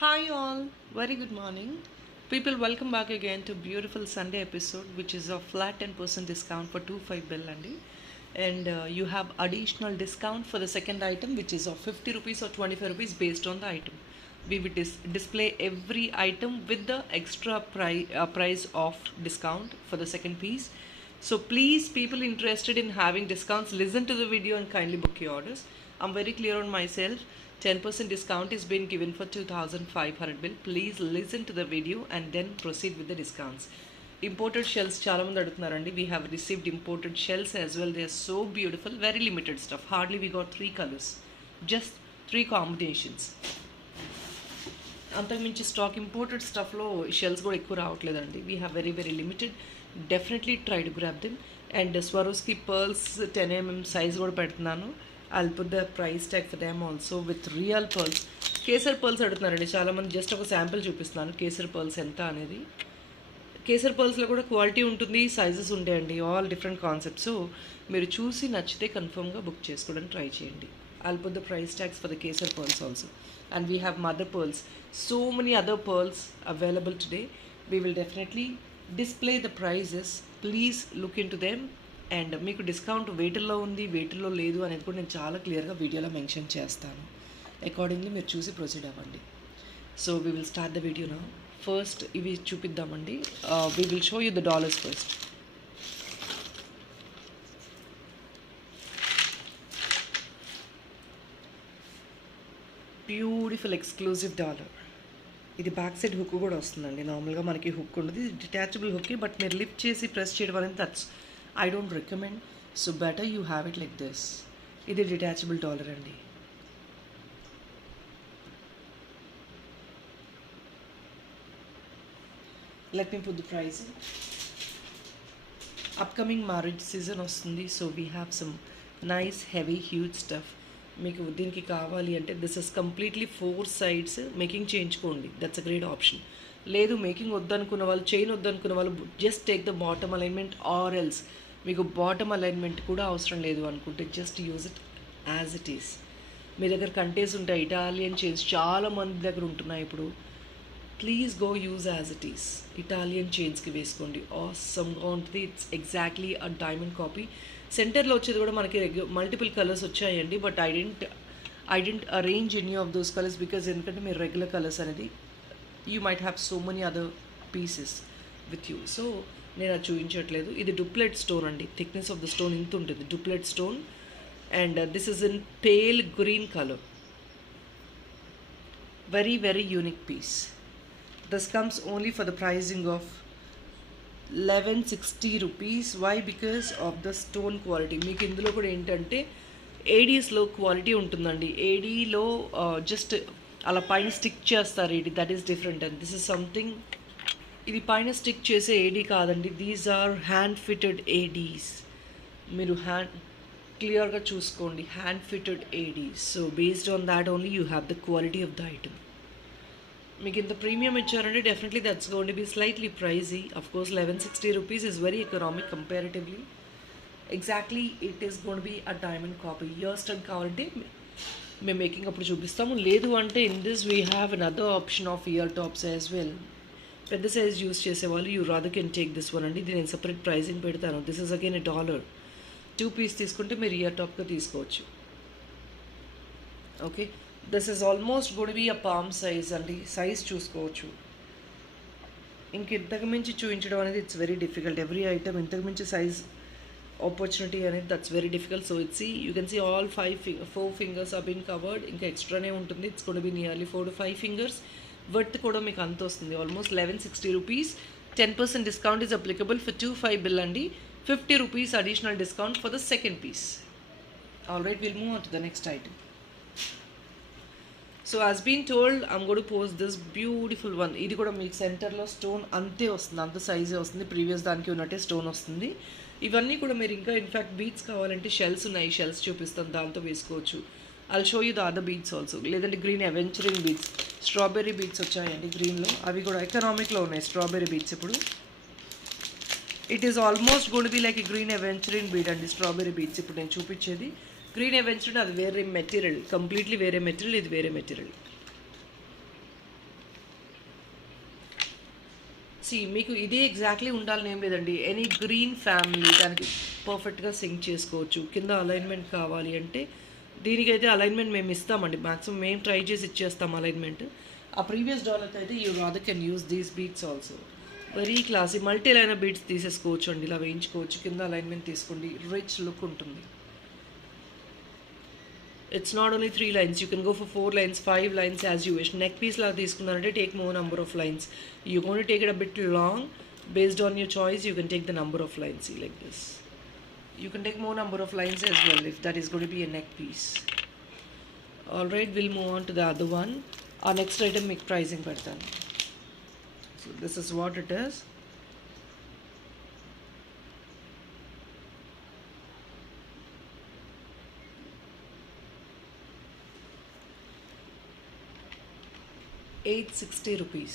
Hi all, very good morning. People, welcome back again to beautiful Sunday episode, which is a flat 10% discount for 25 bill andi. And you have additional discount for the second item, which is of 50 rupees or 25 rupees based on the item. We will display every item with the extra price of discount for the second piece. So please, people interested in having discounts, listen to the video and kindly book your orders. I'm very clear on myself. 10% discount is being given for 2500 bill. Please listen to the video and then proceed with the discounts. Imported shells చాలా మంది అడుగుతున్నారండి. We have received imported shells as well. They are so beautiful. Very limited stuff. Hardly we got 3 colors. Just 3 combinations. అంతకుమించి stock imported స్టఫ్లో shells కూడా ఎక్కువ రావట్లేదండి. We have very limited. Definitely try to grab them. And Swarovski pearls 10 mm size కూడా పెడుతున్నాను. I'll put the price tag for them also with real pearls. Kesar pearls అడుగుతున్నారండి చాలామంది. Just ఒక sample చూపిస్తున్నాను kesar pearls ఎంత అనేది. కేసర్ పర్ల్స్లో కూడా క్వాలిటీ ఉంటుంది, సైజెస్ ఉంటాయండి, ఆల్ డిఫరెంట్ కాన్సెప్ట్స్. సో మీరు చూసి నచ్చితే కన్ఫర్మ్గా బుక్ చేసుకోవడానికి ట్రై చేయండి. I'll put the price tags for the Kesar pearls also. And we have mother pearls. So many other pearls available today. We will definitely display the prices. Please look into them. And మీకు discount వెయిట్లో ఉంది, వెయిట్లో లేదు అనేది కూడా నేను చాలా క్లియర్గా వీడియోలో మెన్షన్ చేస్తాను. అకార్డింగ్లీ మీరు చూసి ప్రొసీడ్ అవ్వండి. So we will start the video నా. ఫస్ట్ ఇవి చూపిద్దామండి. We will show you the dollars first. Beautiful exclusive dollar. ఇది బ్యాక్ సైడ్ హుక్ కూడా వస్తుందండి. నార్మల్గా మనకి హుక్ ఉండదు, ఇది డిటాచబుల్ హుక్. బట్ మీరు లిఫ్ట్ చేసి ప్రెస్ చేయడం అనేది that's I don't recommend. So better you have it like this. ఇది డిటాచబుల్ డాలర్ అండి. Let me put the price in. Upcoming marriage season వస్తుంది. So we have some nice heavy huge stuff. మీకు దీనికి కావాలి అంటే this is completely 4 sides making చేయించుకోండి. That's a great option. లేదు making వద్దనుకున్న వాళ్ళు, చైన్ వద్దనుకున్న వాళ్ళు just take the bottom alignment or else. మీకు బాటమ్ అలైన్మెంట్ కూడా అవసరం లేదు అనుకుంటే just use it as it is. మీ దగ్గర కంటేస్ ఉంటాయి, ఇటాలియన్ చైన్స్ చాలా మంది దగ్గర ఉంటున్నాయి ఇప్పుడు. Please go use as it is. Italian చైన్స్కి వేసుకోండి, ఆసమ్గా ఉంటుంది. It's exactly a diamond copy. సెంటర్లో వచ్చేది కూడా మనకి మల్టిపుల్ కలర్స్ వచ్చాయండి. But I didn't arrange any of those colours because ఎందుకంటే మీరు రెగ్యులర్ కలర్స్ అనేది you might have so many other pieces with you. So నేను అది చూపించట్లేదు. ఇది డూప్లెట్ స్టోన్ అండి. థిక్నెస్ ఆఫ్ ద స్టోన్ ఇంత ఉంటుంది, doublet stone. And this is in pale green colour. Very unique piece. This comes only for the pricing of 1160 rupees. Why? Because of the stone quality. మీకు ఇందులో కూడా ఏంటంటే ఏడీస్లో quality ఉంటుందండి. ఏడీలో just అలా పైన stick చేస్తారు AD, that is different. And this is something, ఇది పైన స్టిక్ చేసే ఏడీ కాదండి. These are hand fitted ADs. మీరు క్లియర్గా చూసుకోండి, hand fitted ADs. So based on that only you have the quality of the item. మీకు ఇంత ప్రీమియం ఇచ్చారంటే definitely that's going to be slightly pricey. Of course 1160 rupees is very economic comparatively. Exactly it is going to be a diamond copy. Year stud కావాలంటే మేము making అప్పుడు చూపిస్తాము. లేదు అంటే in this we have another option of ear tops as well. పెద్ద size use చేసేవాళ్ళు you rather can take this one అండి. ఇది నేను సపరేట్ ప్రైజింగ్ పెడతాను. This is again $1. 2 పీస్ తీసుకుంటే మీరు ఇయర్ టాప్గా తీసుకోవచ్చు. Okay, this is almost got be a palm size అండి. సైజ్ చూసుకోవచ్చు. ఇంక ఇంతకు మించి చూపించడం అనేది it's very difficult. Every item ఇంతకు మించి సైజ్ ఆపర్చునిటీ అనేది that's very difficult. So it's you can see all 4 fingers are been covered. ఇంకా ఎక్స్ట్రానే ఉంటుంది. It's got be nearly 4 to 5 fingers. Worth కూడా మీకు అంత వస్తుంది. Almost 1160 rupees. 10% discount is applicable for 25 bill అండి. 50 rupees additional discount for the second piece. All right, will move on to the next item. So as been told I'm got to post this beautiful one. ఇది కూడా మీకు సెంటర్లో stone అంతే వస్తుంది, అంత సైజే వస్తుంది. Previous దానికి ఉన్నట్టే స్టోన్ వస్తుంది. ఇవన్నీ కూడా మీరు ఇంకా ఇన్ఫ్యాక్ట్ బీట్స్ కావాలంటే షెల్స్ ఉన్నాయి, షెల్స్ చూపిస్తాను, దాంతో వేసుకోవచ్చు. I'll show you the other beads also. లేదంటే green aventurine beads, strawberry beads వచ్చాయండి గ్రీన్లో. అవి కూడా ఎకనామిక్లో ఉన్నాయి స్ట్రాబెర్రీ బీడ్స్ ఇప్పుడు. It is almost gonna be like green aventurine bead అండి స్ట్రాబెర్రీ బీడ్స్ ఇప్పుడు నేను చూపించేది. గ్రీన్ అవెంచరింగ్ అది వేరే మెటీరియల్, కంప్లీట్లీ వేరే మెటీరియల్, ఇది వేరే మెటీరియల్. మీకు ఇది ఎగ్జాక్ట్లీ ఉండాలని ఏం లేదండి. ఎనీ గ్రీన్ ఫ్యామిలీ దానికి పర్ఫెక్ట్గా సింక్ చేసుకోవచ్చు. కింద అలైన్మెంట్ కావాలి అంటే దీనికైతే అలైన్మెంట్ మేము ఇస్తామండి. మ్యాక్సిమం మేము ట్రై చేసి ఇచ్చేస్తాం అలైన్మెంట్. ఆ ప్రీవియస్ డాలర్కి అయితే you rather can use these beads also. Very classy multi liner beads తీసేసుకోవచ్చు అండి, ఇలా వేయించుకోవచ్చు. కింద అలైన్మెంట్ తీసుకోండి, రిచ్ లుక్ ఉంటుంది. It's not only 3 lines, you can go for 4 lines, 5 lines as you wish. Neck piece la తీసుకున్నారంటే take more number of lines. You're going to take it a bit long. Based on your choice, you can take the number of lines. See, like this. You can take more number of lines as well if that is going to be a neck piece. Alright, we'll move on to the other one. Our next item make pricing పెడతాను. So this is what it is. ₹860.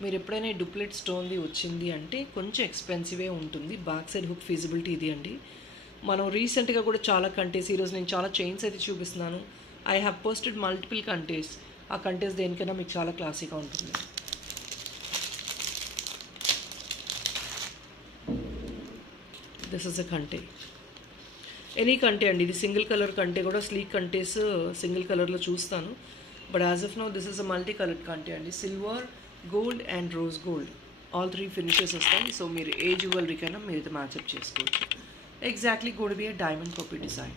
మీరు ఎప్పుడైనా డూప్లెట్ స్టోన్ది వచ్చింది అంటే కొంచెం ఎక్స్పెన్సివే ఉంటుంది. Back side hook feasibility ఇది అండి. మనం రీసెంట్గా కూడా చాలా కంటేస్, ఈరోజు నేను చాలా చైన్స్ అయితే చూపిస్తున్నాను. ఐ హ్యావ్ పోస్టెడ్ మల్టిపుల్ కంటేస్. ఆ కంటేస్ దేనికైనా మీకు చాలా క్లాసీగా ఉంటుంది. దిస్ ఇస్ అ కంటే, ఎనీ కంటే అండి. ఇది సింగిల్ కలర్ కంటే కూడా స్లీక్ కంటేస్ సింగిల్ కలర్లో చూస్తాను. But as of now this is a multi coloured కంటే అండి. Silver, gold and rose gold all 3 finishes వస్తాయి. సో మీరు ఏ జ్యువెలరీకైనా మీరు ఇది మ్యాచ్అప్ చేసుకోవచ్చు. Exactly got be a diamond copy design.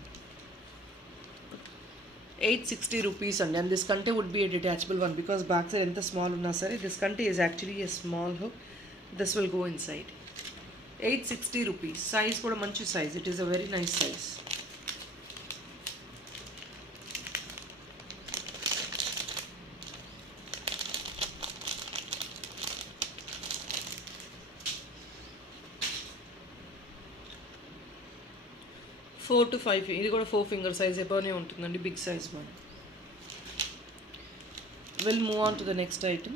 ₹860 అండి. అండ్ దిస్ కంటే would be a detachable one because back side ఎంత స్మాల్ ఉన్నా సరే దిస్ కంటే is actually a small hook. This will go inside. ₹860. Size కూడా మంచి size. It is a very nice size. Four to five, ఇది కూడా 4 finger size ఎబోనే ఉంటుందండి, big size one. Will move on to the next item.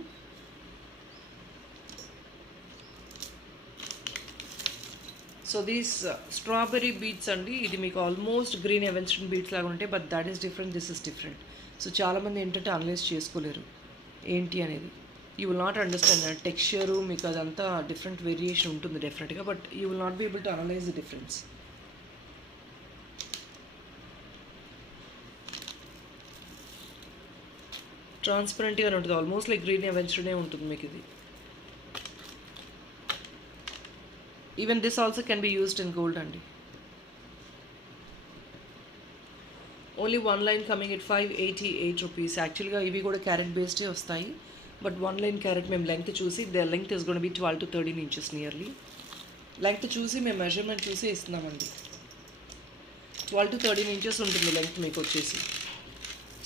So these strawberry beads అండి. ఇది మీకు almost green aventurine beads లాగా ఉంటాయి, but that is different, this is different. So చాలామంది ఏంటంటే అనలైజ్ చేసుకోలేరు ఏంటి అనేది. You will not understand texture, మీకు అదంతా డిఫరెంట్ వేరియేషన్ ఉంటుంది డెఫినెట్గా, but you will not be able to analyse the difference. ట్రాన్స్పరెంట్గా ఉంటుంది, ఆల్మోస్ట్ లైక్ గ్రీన్ ఎవెన్స్టనే ఉంటుంది మీకు ఇది. Even this also can be used in gold అండి. Only 1 line coming at ₹588. యాక్చువల్గా ఇవి కూడా క్యారెట్ బేస్డే వస్తాయి, బట్ 1 లైన్ క్యారెట్ మేము లెంగ్త్ చూసి, the length is gonna be 12 to 13 inches nearly. Length చూసి మేము మెజర్మెంట్ చూసి ఇస్తున్నామండి. 12 to 13 inches ఉంటుంది లెంగ్త్ మీకు వచ్చేసి.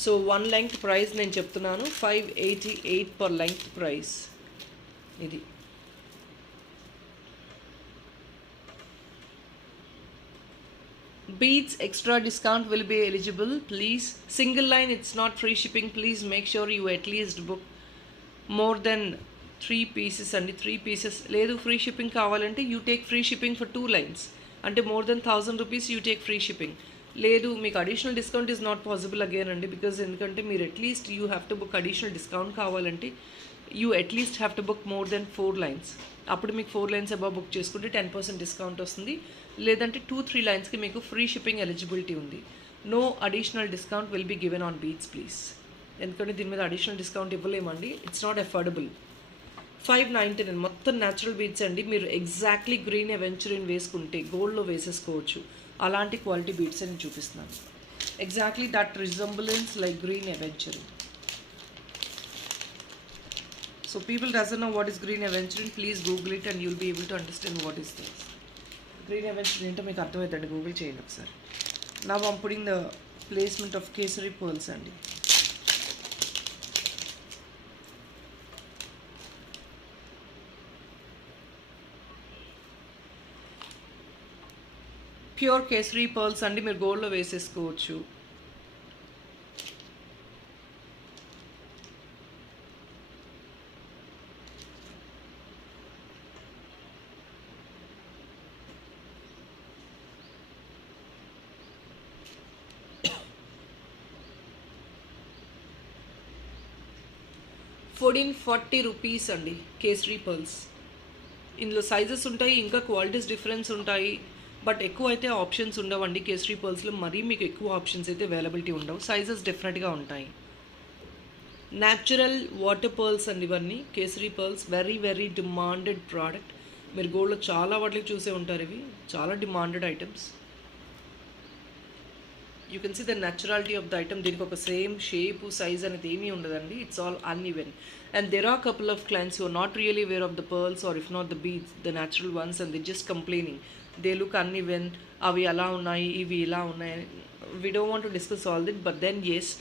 సో 1 లెంగ్త్ ప్రైస్ నేను చెప్తున్నాను, $588 పర్ లెంగ్త్ ప్రైస్ ఇది. Beads extra discount will be eligible. Please, single line, it's not free shipping. Please make sure you at least book more than 3 pieces and 3 pieces. Ledu free shipping kavalante you take free shipping for 2 lines. Ante more than ₹1,000 you take free shipping. లేదు మీకు additional discount is not possible again అండి, because ఎందుకంటే మీరు at least you have to book additional discount కావాలంటే you at least have to book more than 4 lines. అప్పుడు మీకు 4 lines above book చేసుకుంటే 10% discount వస్తుంది. లేదంటే 2-3 linesకి మీకు ఫ్రీ షిప్పింగ్ ఎలిజిబిలిటీ ఉంది. No additional discount will be given on beads please. ఎందుకంటే దీని మీద అడిషనల్ డిస్కౌంట్ ఇవ్వలేమండి, ఇట్స్ నాట్ అఫోర్డబుల్. $599 మొత్తం న్యాచురల్ బీట్స్ అండి. మీరు ఎగ్జాక్ట్లీ గ్రీన్ అవెంచరిన్ వేసుకుంటే గోల్డ్లో వేసేసుకోవచ్చు. అలాంటి క్వాలిటీ బీట్స్ అని చూపిస్తున్నాను. Exactly that resemblance like green aventurine. So people doesn't know what is green aventurine, please Google it and you'll be able to understand what is this. Green aventurine ఏంటో మీకు అర్థమవుతుంది, Google చేయండి ఒకసారి. Now I'm putting the placement of కేసరి pearls అండి. Pure కేసరీ pearls అండి, మీరు గోల్డ్లో వేసేసుకోవచ్చు. 1440 రూపీస్ అండి కేసరి పర్ల్స్. ఇందులో సైజెస్ ఉంటాయి, ఇంకా క్వాలిటీస్ డిఫరెన్స్ ఉంటాయి, బట్ ఎక్కువ అయితే ఆప్షన్స్ ఉండవండి కేసరి పర్ల్స్లో. మరీ మీకు ఎక్కువ ఆప్షన్స్ అయితే అవైలబిలిటీ ఉండవు, సైజెస్ డిఫరెంట్గా ఉంటాయి. న్యాచురల్ వాటర్ పర్ల్స్ అండి ఇవన్నీ కేసరి pearls. Very very demanded product. మీరు గోల్డ్లో చాలా వాటికి చూసే ఉంటారు, ఇవి చాలా demanded items. You can see the naturality of the item. దీనికి ఒక సేమ్ షేప్ సైజ్ అనేది ఏమీ ఉండదండి, it's all uneven. And there are couple of clients who are not really aware of the pearls or if not the beads, the natural ones, and they just complaining they look uneven, అవి అలా ఉన్నాయి ఇవి ఇలా ఉన్నాయి. We don't want to discuss all that, but then yes,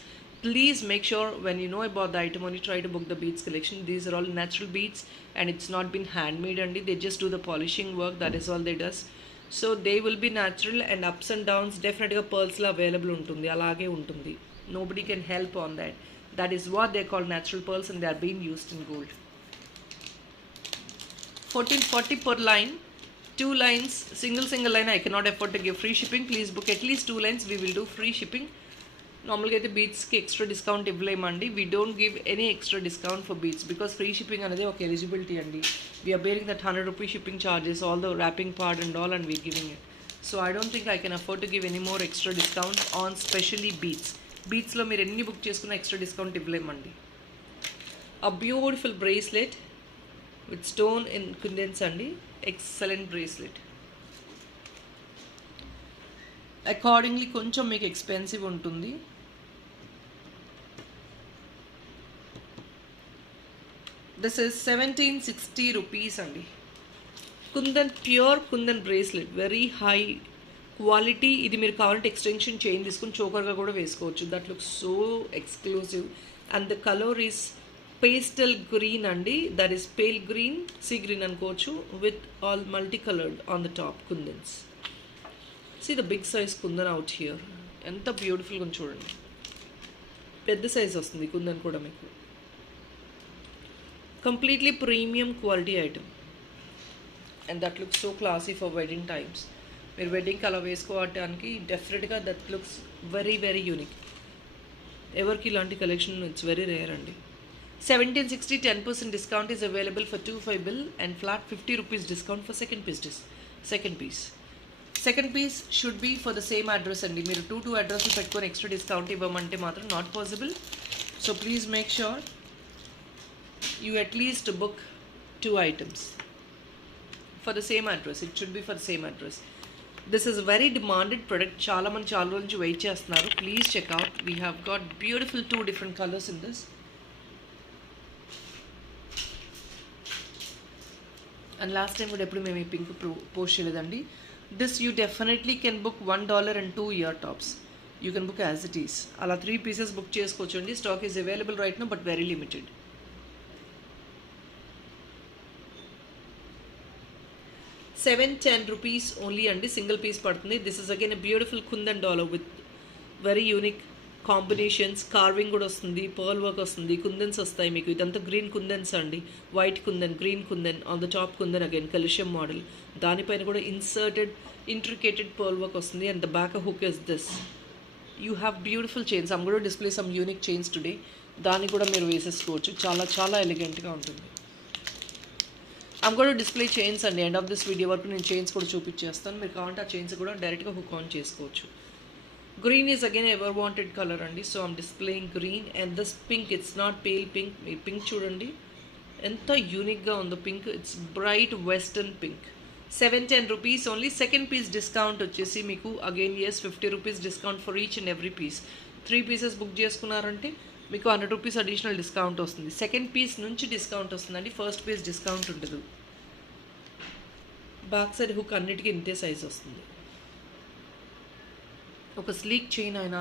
please make sure when you know about the item only try to book the beads collection. These are all natural beads and it's not been handmade only, they just do the polishing work, that is all they does. So they will be natural, and ups and downs definitely pearls la available untundi, alage untundi, nobody can help on that. That is what they call natural pearls and they are being used in gold. 1440 per line, 2 lines, single line I cannot afford to give free shipping. Please book at least 2 lines, we will do free shipping. నార్మల్గా అయితే బీట్స్కి extra discount ఇవ్వలేమండి. We don't give any extra discount for beads because free shipping అనేది ఒక eligibility అండి. We're bearing that 100 rupees shipping charges, all the wrapping part and all, and we're giving it. So I don't think I can afford to give any more extra discount on specially beads. బీట్స్లో మీరు ఎన్ని book చేసుకున్నా extra discount ఇవ్వలేమండి. A beautiful bracelet with stone in కుందన్స్ అండి, excellent bracelet. Accordingly కొంచెం మీకు expensive ఉంటుంది. This is 1760 rupees అండి. Kundan, pure kundan bracelet, very high quality. ఇది మీరు కావాలంటే ఎక్స్టెన్షన్ చైన్ తీసుకుని చోకర్గా కూడా వేసుకోవచ్చు. That looks so exclusive and the colour is pastel green అండి, that is pale green, sea green అనుకోవచ్చు, with all multi coloured on the top kundans. See the big size kundan out here, ఎంత బ్యూటిఫుల్గా ఉంది చూడండి. పెద్ద సైజ్ వస్తుంది కుందన్ కూడా మీకు. Completely premium quality item and that looks so classy for wedding times. మీరు వెడ్డింగ్కి అలా వేసుకోవడానికి డెఫినెట్గా that looks very very unique. ఎవరికి ఇలాంటి కలెక్షన్ ఇట్స్ వెరీ రేర్ అండి. 1760, 10% discount is available for 25 bill and flat 50 rupees discount for second piece. Second piece should be for the same address అండి. మీరు 2 అడ్రస్లు పెట్టుకొని ఎక్స్ట్రా డిస్కౌంట్ ఇవ్వమంటే మాత్రం not possible. So please make sure you at least book 2 items for the same address. It should be for the same address. This is a very demanded product. చాలా మంది చాలా రోజుల నుంచి వెయిట్ చేస్తున్నారు. Please check out. We have got beautiful 2 different colors in this. And last time కూడా ఎప్పుడు మేము ఈ పింక్ పోస్ట్ చేయలేదండి. This you definitely can book $1 and 2 ear tops. You can book as it is. అలా 3 pieces book చేసుకోవచ్చు అండి. Stock is available right now but very limited. 710 rupees only అండి, single piece పడుతుంది. This is again a beautiful kundan dollar with very unique combinations. Carving కూడా వస్తుంది, pearl work వస్తుంది, కుందన్స్ వస్తాయి మీకు. ఇదంతా గ్రీన్ కుందన్స్ అండి, white kundan, green kundan, on the top kundan again కలిషియం మోడల్. దానిపైన కూడా ఇన్సర్టెడ్ ఇంట్రికేటెడ్ పర్ల్ వర్క్ వస్తుంది and the back hook is this. You have beautiful chains. I'm gonna display some unique chains today. దాన్ని కూడా మీరు వేసేసుకోవచ్చు, చాలా చాలా ఎలిగెంట్గా ఉంటుంది. ఐమ్ గోనా డిస్ప్లే చైన్స్ అండి. ఎండ్ ఆఫ్ దిస్ వీడియో వరకు నేను చైన్స్ కూడా చూపించేస్తాను. మీరు కావాలంటే ఆ చైన్స్ కూడా డైరెక్ట్గా హుక్ ఆన్ చేసుకోవచ్చు. Green is again ever wanted colour అండి. So I'm displaying green and this pink. It's not pale pink. మీ పింక్ చూడండి ఎంత యూనిక్గా ఉందో pink. It's bright western pink. 710 rupees only. Second piece discount వచ్చేసి మీకు again 50 rupees discount for each and every piece. 3 pieces book చేసుకున్నారంటే మీకు 100 rupees additional discount వస్తుంది. సెకండ్ పీస్ నుంచి డిస్కౌంట్ వస్తుందండి, ఫస్ట్ పీస్ డిస్కౌంట్ ఉండదు. బ్యాక్ సైడ్ హుక్ అన్నిటికీ ఇంతే సైజ్ వస్తుంది. ఒక స్లీక్ చైన్ అయినా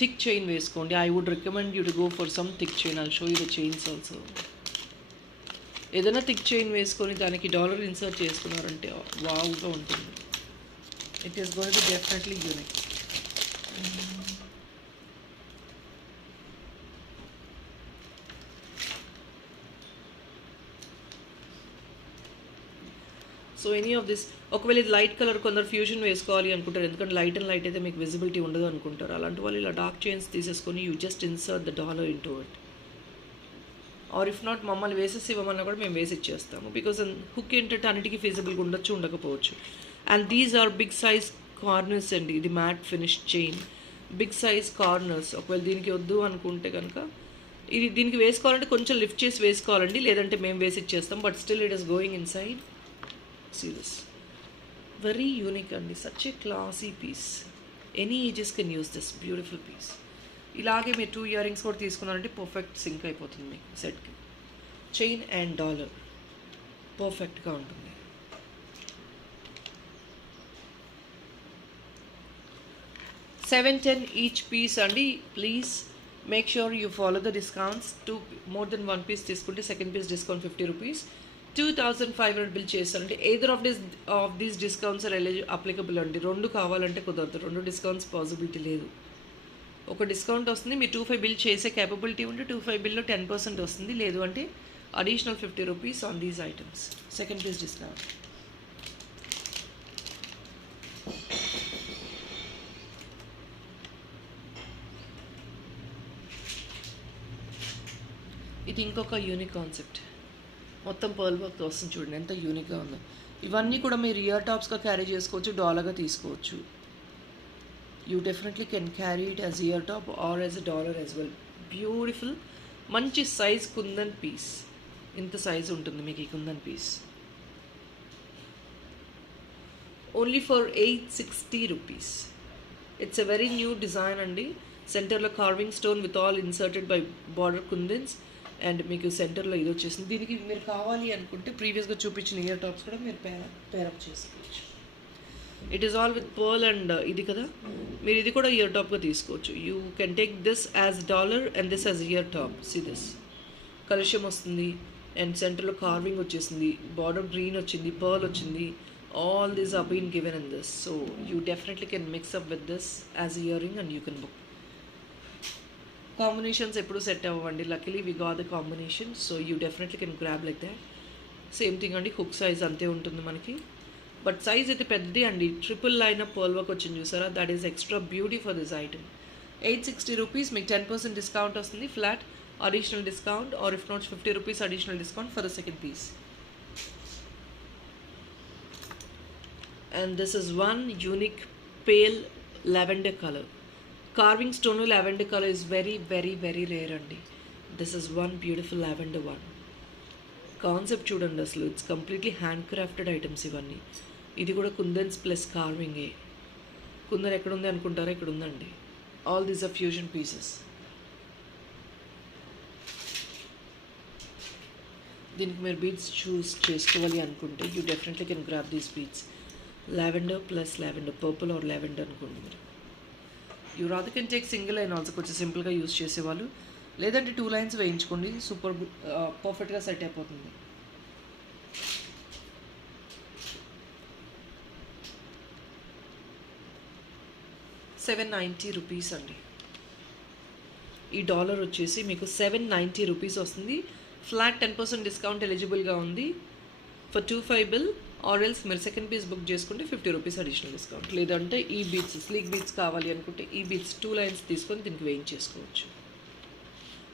థిక్ చైన్ వేసుకోండి. I would recommend you to go for some thick chain. I'll show you the chains also. ఏదైనా థిక్ చైన్ వేసుకొని దానికి డాలర్ ఇన్సర్ట్ చేసుకున్నారంటే వావుగా ఉంటుంది. It is going to definitely unique. So any of this, ఒకవేళ ఇది light colour కొందరు fusion వేసుకోవాలి అనుకుంటారు, ఎందుకంటే లైట్ అండ్ లైట్ అయితే మీకు విజిబిలిటీ ఉండదు అనుకుంటారు. అలాంటి వాళ్ళు ఇలా డార్క్ చైన్స్ తీసేసుకొని you just insert the dollar into it. Or if not మమ్మల్ని వేసేసి ఇవ్వమన్నా కూడా మేము వేసి ఇచ్చేస్తాము. బికాజ్ హుక్ ఏంటంటే అన్నిటికీ ఫీజిబుల్గా ఉండొచ్చు, ఉండకపోవచ్చు. And these are big size corners అండి. ఇది matte finish chain, big size corners. ఒకవేళ దీనికి వద్దు అనుకుంటే కనుక ఇది దీనికి వేసుకోవాలంటే కొంచెం లిఫ్ట్ చేసి వేసుకోవాలండి, లేదంటే మేము వేసి ఇచ్చేస్తాం. But still it is going inside. See this, very unique అండి, such a classy piece. Any ages can use this beautiful piece. ఇలాగే మీరు 2 ఇయర్ రింగ్స్ కూడా తీసుకున్నారంటే పర్ఫెక్ట్ సింక్ అయిపోతుంది మీకు సెట్కి. చైన్ అండ్ డాలర్ పర్ఫెక్ట్గా ఉంటుంది. $710 ఈచ్ పీస్ అండి. Please make sure you follow the discounts. More than 1 piece తీసుకుంటే సెకండ్ పీస్ డిస్కౌంట్ ₹50. 2500 బిల్ చేస్తారంటే either of these discounts are applicable అండి. 2 కావాలంటే కుదరదు, 2 డిస్కౌంట్స్ పాసిబిలిటీ లేదు. ఒక డిస్కౌంట్ వస్తుంది, మీరు 25 బిల్ చేసే కేపబిలిటీ ఉంటే 25 బిల్లో 10% వస్తుంది, లేదు అంటే additional ₹50 on these items. Second piece discount. ఇది ఇంకొక యూనిక్ కాన్సెప్ట్, మొత్తం పర్ల్ వర్క్తో వస్తుంది. చూడండి ఎంత యూనిక్గా ఉందో. ఇవన్నీ కూడా మీరు ఇయర్ టాప్స్గా క్యారీ చేసుకోవచ్చు, డాలర్గా తీసుకోవచ్చు. You definitely can carry it as ear top or as a dollar as well. Beautiful మంచి సైజ్ కుందన్ పీస్. ఇంత సైజ్ ఉంటుంది మీకు ఈ kundan piece. Only for ₹860. It's a very new design అండి. సెంటర్లో carving stone with all inserted by border kundans. అండ్ మీకు సెంటర్లో ఇది వచ్చేసింది. దీనికి మీరు కావాలి అనుకుంటే ప్రీవియస్గా చూపించిన ఇయర్ టాప్స్ కూడా మీరు పేరప్ చేసుకోవచ్చు. It is all with pearl and ఇది కదా, మీరు ఇది కూడా ఇయర్ టాప్గా తీసుకోవచ్చు. You can take this as dollar and this as ear top. See this కలుష్యం వస్తుంది అండ్ సెంటర్లో కార్వింగ్ వచ్చేసింది, బార్డర్ గ్రీన్ వచ్చింది, పర్ల్ వచ్చింది. All these are been given in this. So you definitely can mix up with this as ear ring and you can book. Combinations ఎప్పుడు set అవ్వండి. Luckily we got the combination, so you definitely can grab like that. Same thing అండి, hook size అంతే ఉంటుంది మనకి, but size అయితే పెద్దది అండి. Triple line of pearl work వచ్చింది చూసారా, that is extra beauty for this item. ₹860 మీకు 10% డిస్కౌంట్ వస్తుంది, flat additional discount, or if not ₹50 additional discount for the second piece. And this is one unique pale lavender colour. Carving stone lavender colour is very very very rare అండి. This is one beautiful lavender one. Concept చూడండి అసలు, it's completely hand crafted items ఇవన్నీ. ఇది కూడా కుందన్స్ plus కార్వింగే. Kundan ఎక్కడుంది అనుకుంటారా, ఇక్కడ ఉందండి. All these are fusion pieces. దీనికి మీరు బీడ్స్ చూస్ చేసుకోవాలి అనుకుంటే you definitely can grab these beads. Lavender plus lavender, purple or lavender అనుకోండి మీరు. You rather can take single line also, కొంచెం సింపుల్గా యూస్ చేసేవాళ్ళు, లేదంటే 2 లైన్స్ వేయించుకోండి. సూపర్ పర్ఫెక్ట్గా సెట్ అయిపోతుంది. ₹790 అండి. ఈ డాలర్ వచ్చేసి మీకు ₹790 వస్తుంది. ఫ్లాట్ 10% డిస్కౌంట్ ఎలిజిబుల్గా ఉంది ఫర్ 25 బిల్, ఆర్ ఎల్స్ మీరు సెకండ్ పీస్ బుక్ చేసుకుంటే ₹50 అడిషనల్ డిస్కౌంట్. లేదంటే ఈ బీట్స్ స్లీక్ బీట్స్ కావాలి అనుకుంటే ఈ బీట్స్ 2 లైన్స్ తీసుకొని దీనికి వేయించేసుకోవచ్చు.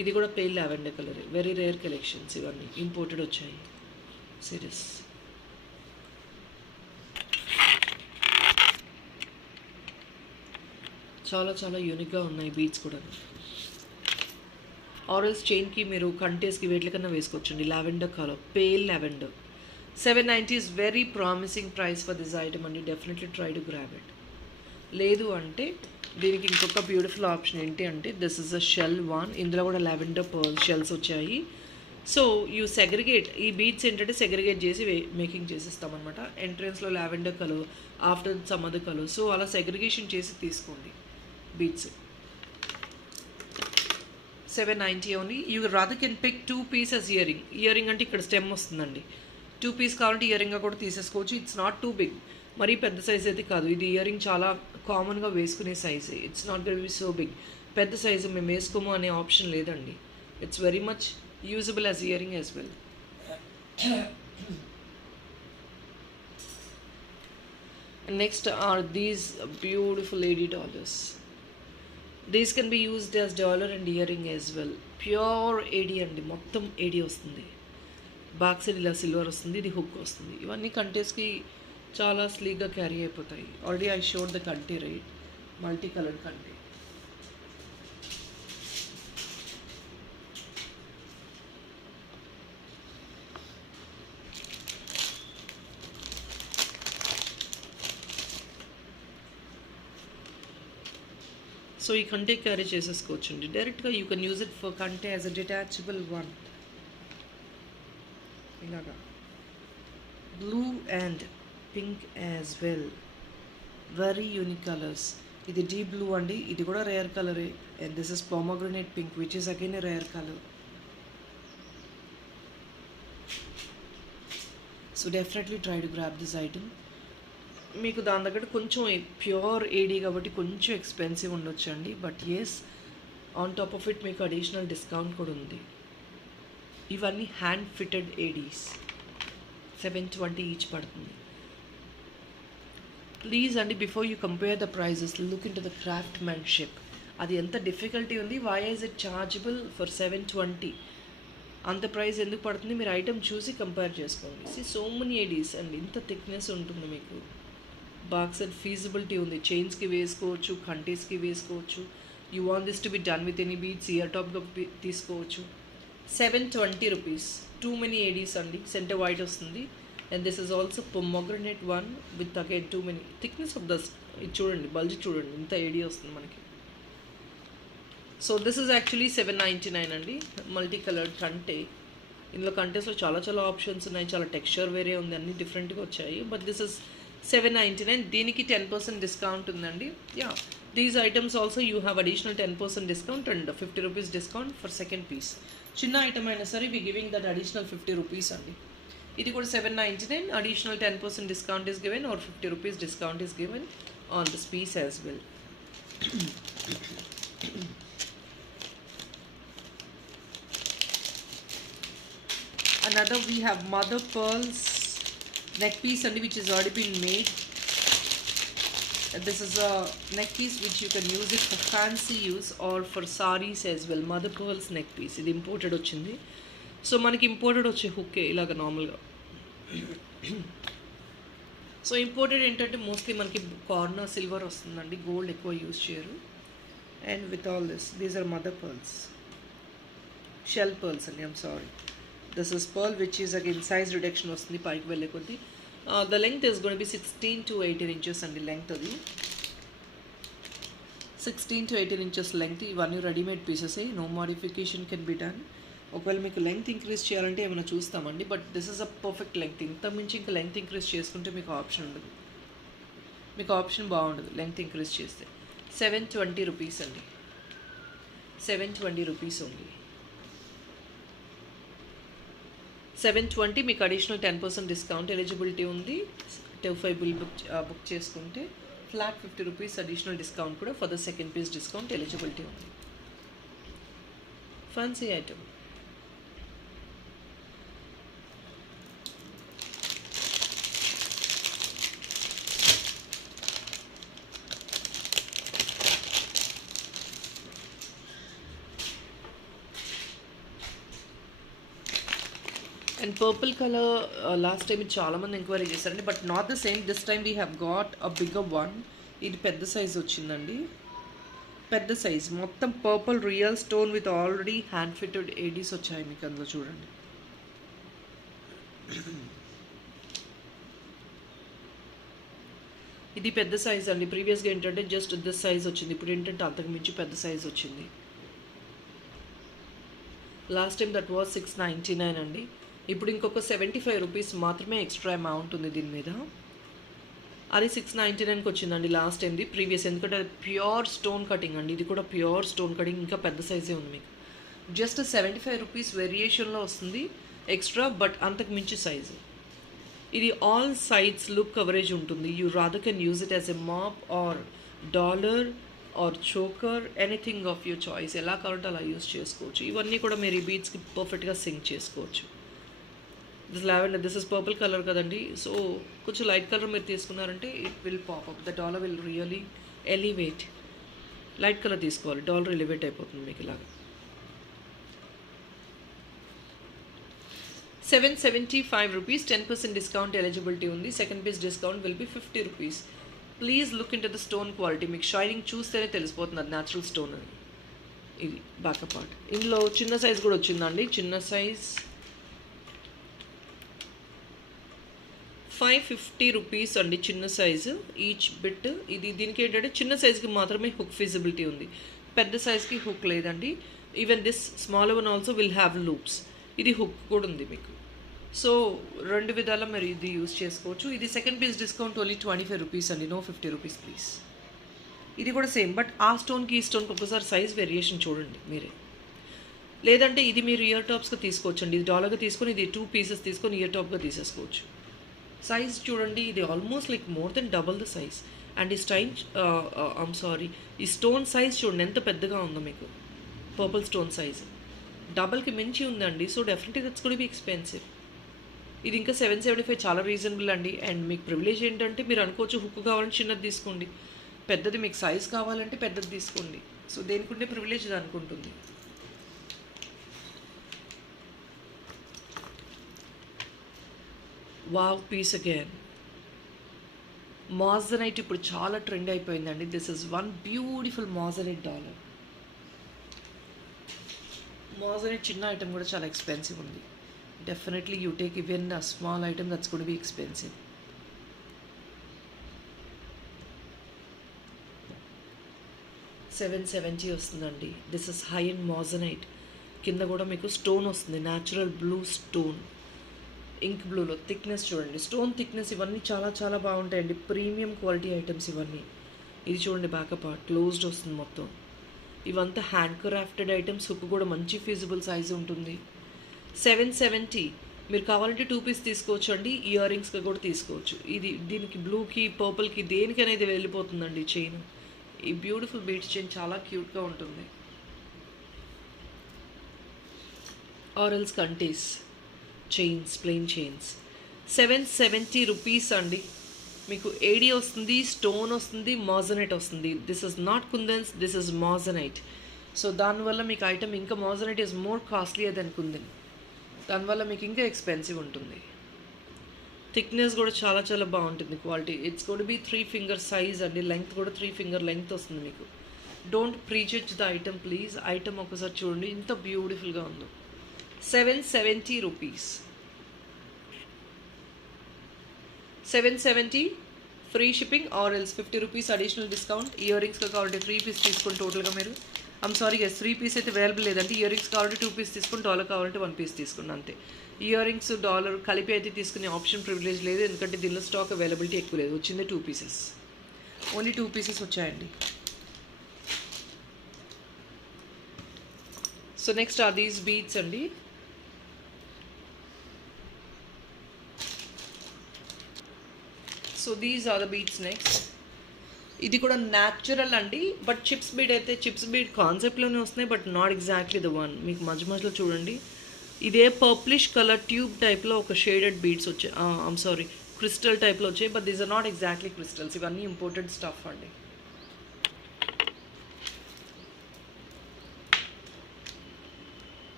ఇది కూడా pale lavender colour, very rare collections ఇవన్నీ, ఇంపోర్టెడ్ వచ్చాయి. సిరీస్ చాలా చాలా యూనిక్గా ఉన్నాయి బీట్స్ కూడా. ఆరెల్స్ చైన్కి మీరు కంటేస్కి వేట్లకన్నా వేసుకోవచ్చండి. Lavender colour, pale lavender. $790 is very promising price for this item అండి. Definitely try to grab it. లేదు అంటే దీనికి ఇంకొక బ్యూటిఫుల్ ఆప్షన్ ఏంటి అంటే this is a shell one. ఇందులో కూడా లావెండర్ పర్ల్ షెల్స్ వచ్చాయి. సో యూ సెగ్రిగేట్, ఈ బీట్స్ ఏంటంటే సెగ్రిగేట్ చేసి మేకింగ్ చేసిస్తామన్నమాట. ఎంట్రన్స్లో lavender colour, after some other colour, so అలా సెగ్రిగేషన్ చేసి తీసుకోండి beads. $790 only. You rather can pick 2 pieces ear ring. Ear ring అంటే ఇక్కడ స్టెమ్ వస్తుందండి. 2 పీస్ కావాలంటే ఇయర్ రింగ్గా కూడా తీసేసుకోవచ్చు. ఇట్స్ నాట్ టూ బిగ్, మరీ పెద్ద సైజ్ అయితే కాదు. ఇది ఇయర్ రింగ్ చాలా కామన్గా వేసుకునే size. It's not going to be so big. పెద్ద సైజు మేము వేసుకోము అనే ఆప్షన్ లేదండి. It's very much usable as year ring as well. Next are these beautiful lady dollars. These can be used as dollar and earring as well. Pure AD అండి, మొత్తం ఏడీ వస్తుంది. Back side ఇలా silver వస్తుంది, ఇది hook వస్తుంది. ఇవన్నీ కంటెస్కి చాలా స్లీక్గా carry అయిపోతాయి. ఆల్రెడీ ఐ షోడ్ ద కంటే రైట్, మల్టీ కలర్డ్ కంటే. సో ఈ కంటే క్యారీ చేసేసుకోవచ్చండి డైరెక్ట్గా. You can use it for కంటే యాజ్ అ డిటాచబుల్ వన్. ఇలాగా blue and pink as well, very unique colours. ఇది డీప్ బ్లూ అండి, ఇది కూడా రేర్ కలరే. And this is pomegranate pink which is again a rare colour. So definitely try to grab this item. మీకు దాని దగ్గర కొంచెం ప్యూర్ ఏడీ కాబట్టి కొంచెం ఎక్స్పెన్సివ్ ఉండొచ్చండి, but as on top of it మీకు అడిషనల్ డిస్కౌంట్ కూడా ఉంది. ఇవన్నీ హ్యాండ్ ఫిటెడ్ ఏడీస్, 720 ఈచ్ పడుతుంది. ప్లీజ్ అండి, before you compare the prices look into the craftsmanship. అది ఎంత డిఫికల్టీ ఉంది, why is it chargeable for 720? అంత ప్రైస్ ఎందుకు పడుతుంది, మీరు ఐటమ్ చూసి కంపేర్ చేసుకోండి. సో మెనీ ఏడీస్ అండ్ ఇంత థిక్నెస్ ఉంటుంది మీకు. బాక్స్ అండ్ ఫీజిబిలిటీ ఉంది, చైన్స్కి వేసుకోవచ్చు, కంటీస్కి వేసుకోవచ్చు. You want this to be done with any beads, ear టాప్గా తీసుకోవచ్చు. 720 రూపీస్. టూ మెనీ ఏడీస్ అండి, సెంటర్ వైట్ వస్తుంది. And this is also pomegranate one with again too many thickness of the, ఇది చూడండి బల్జ్ చూడండి, ఇంత ఏడీ వస్తుంది మనకి. సో దిస్ ఇస్ యాక్చువల్లీ 799 అండి, మల్టీ కలర్డ్ కంటే. ఇందులో కంటెస్లో చాలా చాలా ఆప్షన్స్ ఉన్నాయి, చాలా టెక్స్చర్ వేరే ఉంది, అన్నీ డిఫరెంట్గా వచ్చాయి. But this is 799. దీనికి 10% డిస్కౌంట్ ఉందండి. Yeah, these items also you have additional 10% discount and 50 rupees discount for second piece. చిన్న ఐటమ్ అయినా సరే we giving that additional 50 rupees అండి. ఇది కూడా 799, additional 10% discount is given or 50 rupees discount is given on this piece as well. Another we have mother pearls neck piece and which has already been made. This is a neck piece which you can use it for fancy use or for sarees as well. Mother pearls neck piece, ఇది imported వచ్చింది. So మనకి imported వచ్చే హుక్కే ఇలాగ నార్మల్గా. So imported ఏంటంటే mostly మనకి corner silver వస్తుందండి, గోల్డ్ ఎక్కువ యూజ్ చేయరు. And with all this, these are mother pearls, shell pearls అండి, I'm sorry. This is pearl which is again size reduction వస్తుంది పైకి వెళ్ళే కొద్దీ. The length is going to be 16 to 18 inches అండి length. అది 16 to 18 inches length. ఇవన్నీ readymade pieces, no modification can be done. ఒకవేళ మీకు లెంగ్త్ ఇంక్రీజ్ చేయాలంటే ఏమైనా చూస్తామండి, but this is a perfect length. ఇంత మించి ఇంకా లెంగ్త్ ఇంక్రీజ్ చేసుకుంటే మీకు ఆప్షన్ ఉండదు, మీకు ఆప్షన్ బాగుండదు లెంగ్త్ ఇంక్రీజ్ చేస్తే. 720 రూపీస్ అండి, 720 రూపీస్ ఓన్లీ. 720 మీకు అడిషనల్ 10% డిస్కౌంట్ ఎలిజిబిలిటీ ఉంది. 25 బిల్ బుక్ చేసుకుంటే ఫ్లాట్ 50 రూపీస్ అడిషనల్ డిస్కౌంట్ కూడా for the second piece discount eligibility ఉంది. Fancy item. And purple colour last time ఇది చాలామంది ఎంక్వైరీ చేశారండి, but not the same. This time we have got a bigger one. ఇది పెద్ద size వచ్చిందండి, పెద్ద size. మొత్తం purple real stone with already hand fitted ADs వచ్చాయి మీకు అందులో చూడండి. ఇది పెద్ద సైజ్ అండి. ప్రీవియస్గా ఏంటంటే జస్ట్ దిస్ సైజ్ వచ్చింది, ఇప్పుడు ఏంటంటే అంతకు మించి పెద్ద సైజ్ వచ్చింది. లాస్ట్ టైం దట్ వాజ్ 699 అండి. ఇప్పుడు ఇంకొక 75 రూపీస్ మాత్రమే ఎక్స్ట్రా అమౌంట్ ఉంది దీని మీద. అది 699కి వచ్చిందండి లాస్ట్ టైంది ప్రీవియస్, ఎందుకంటే అది ప్యూర్ స్టోన్ కటింగ్ అండి. ఇది కూడా ప్యూర్ స్టోన్ కటింగ్, ఇంకా పెద్ద సైజే ఉంది మీకు. జస్ట్ 75 రూపీస్ వేరియేషన్లో వస్తుంది ఎక్స్ట్రా, బట్ అంతకు మించి సైజు. ఇది ఆల్ సైడ్స్ లుక్ కవరేజ్ ఉంటుంది. You rather can use it as a map or dollar or choker, anything of your choice. ఎలా కావాలంటే అలా యూజ్ చేసుకోవచ్చు. ఇవన్నీ కూడా మీరు ఈ బీడ్స్కి పర్ఫెక్ట్గా సింక్ చేసుకోవచ్చు. This lavender, this is purple colour కదండి. సో కొంచెం లైట్ కలర్ మీరు తీసుకున్నారంటే it will pop up, the dollar will really elevate. Light colour తీసుకోవాలి, డాలర్ ఎలివేట్ అయిపోతుంది మీకు ఇలాగా. 775 rupees, 10% discount eligibility ఉంది. Second piece discount will be 50 rupees. Please look into the stone quality. మీకు shining చూస్తేనే తెలిసిపోతుంది అది న్యాచురల్ స్టోన్ అని. ఇది బ్యాక్ పార్ట్. ఇందులో చిన్న సైజ్ కూడా వచ్చిందండి. చిన్న సైజ్ 550 రూపీస్ అండి, చిన్న సైజు ఈచ్ బిట్. ఇది దీనికి ఏంటంటే చిన్న సైజుకి మాత్రమే హుక్ ఫిజిబిలిటీ ఉంది, పెద్ద సైజ్కి హుక్ లేదండి. Even this small one also will have loops. ఇది హుక్ కూడా ఉంది మీకు. సో రెండు విధాల మీరు ఇది యూస్ చేసుకోవచ్చు. ఇది second piece discount only 25 rupees అండి, నో 50 రూపీస్ ప్లీజ్. ఇది కూడా సేమ్, బట్ ఆ స్టోన్కి ఈ స్టోన్కి ఒకసారి సైజ్ వేరియేషన్ చూడండి మీరే. లేదంటే ఇది మీరు ఇయర్ టాప్స్గా తీసుకోవచ్చండి. ఇది డాలర్గా తీసుకొని ఇది 2 పీసెస్ తీసుకొని ఇయర్ టాప్గా తీసేసుకోవచ్చు. సైజ్ చూడండి, ఇది almost like more than double the size. And ఈ ఈ స్టోన్ సైజ్ చూడండి ఎంత పెద్దగా ఉందో మీకు. పర్పుల్ స్టోన్ సైజ్ డబల్కి మించి ఉందండి. సో డెఫినెట్లీ దట్స్ కూడా బి ఎక్స్పెన్సివ్. ఇది ఇంకా 775 చాలా రీజనబుల్ అండి. అండ్ మీకు ప్రివిలేజ్ ఏంటంటే మీరు అనుకోవచ్చు హుక్ కావాలంటే చిన్నది తీసుకోండి, పెద్దది మీకు సైజ్ కావాలంటే పెద్దది తీసుకోండి. సో దేనికుంటే ప్రివిలేజ్ అనుకుంటుంది. Wow piece again. మాజనైట్ ఇప్పుడు చాలా ట్రెండ్ అయిపోయిందండి. This is one beautiful moissanite dollar. Moissanite చిన్న ఐటమ్ కూడా చాలా ఎక్స్పెన్సివ్ ఉంది. Definitely you take even a small item that's gonna be expensive. $770 వస్తుందండి. This is high and moissanite. కింద కూడా మీకు స్టోన్ వస్తుంది, న్యాచురల్ బ్లూ స్టోన్, ఇంక్ బ్లూలో. థిక్నెస్ చూడండి, స్టోన్ థిక్నెస్ ఇవన్నీ చాలా చాలా బాగుంటాయండి. ప్రీమియం క్వాలిటీ ఐటమ్స్ ఇవన్నీ. ఇది చూడండి బ్యాకప్ పార్ట్ క్లోజ్డ్ వస్తుంది మొత్తం. ఇవంతా హ్యాండ్ క్రాఫ్టెడ్ ఐటమ్స్. హుక్ కూడా మంచి ఫీజిబుల్ సైజ్ ఉంటుంది. 770. మీరు కావాలంటే 2 పీస్ తీసుకోవచ్చు అండి, ఇయర్ రింగ్స్గా కూడా తీసుకోవచ్చు. ఇది దీనికి బ్లూకి పర్పుల్కి దేనికి అనేది వెళ్ళిపోతుందండి చైన్. ఈ బ్యూటిఫుల్ బీడ్స్ చైన్ చాలా క్యూట్గా ఉంటుంది. ఆరెల్స్ కంటీస్ చైన్స్, ప్లెయిన్ చైన్స్. 770 రూపీస్ అండి. మీకు ఏడీ వస్తుంది, స్టోన్ వస్తుంది, మాజనైట్ వస్తుంది. This is not kundans, this is moissanite. So దానివల్ల మీకు ఐటమ్ ఇంకా moissanite is more costlier than kundan. దానివల్ల మీకు ఇంకా ఎక్స్పెన్సివ్ ఉంటుంది. థిక్నెస్ కూడా చాలా చాలా బాగుంటుంది quality. It's got be 3 finger size అండి. లెంగ్త్ కూడా 3 ఫింగర్ లెంగ్త్ వస్తుంది మీకు. Don't prejudge the item please. Item ఒకసారి చూడండి ఎంత బ్యూటిఫుల్గా ఉందో. 770 rupees. 770 free shipping or else 50 rupees additional discount. Ear రింగ్స్గా కావాలంటే 3 పీస్ తీసుకొని టోటల్గా మీరు. సారీ గైస్, 3 పీస్ అయితే అవైలబుల్ లేదంటే ఇయర్ రింగ్స్ కావాలంటే 2 పీస్ తీసుకొని, డాలర్ కావాలంటే 1 పీస్ తీసుకోండి అంతే. ఇయర్ రింగ్స్ డాలర్ కలిపి అయితే తీసుకునే ఆప్షన్ ప్రివిలేజ్ లేదు, ఎందుకంటే దీనిలో స్టాక్ అవైలబిలిటీ ఎక్కువ లేదు. వచ్చిందే 2 పీసెస్, ఓన్లీ 2 పీసెస్ వచ్చాయండి. So next are these beads అండి. So these are the beads next. ఇది కూడా న్యాచురల్ అండి, బట్ చిప్స్ బీడ్ అయితే చిప్స్ బీడ్ కాన్సెప్ట్లోనే వస్తున్నాయి, but not exactly the one. మీకు మధ్య మధ్యలో చూడండి ఇదే పర్ప్లిష్ కలర్ ట్యూబ్ టైప్లో ఒక షేడెడ్ బీడ్స్ వచ్చాయి. క్రిస్టల్ టైప్లో వచ్చాయి, but these are not exactly crystals. ఇవన్నీ ఇంపోర్టెడ్ స్టఫ్ అండి.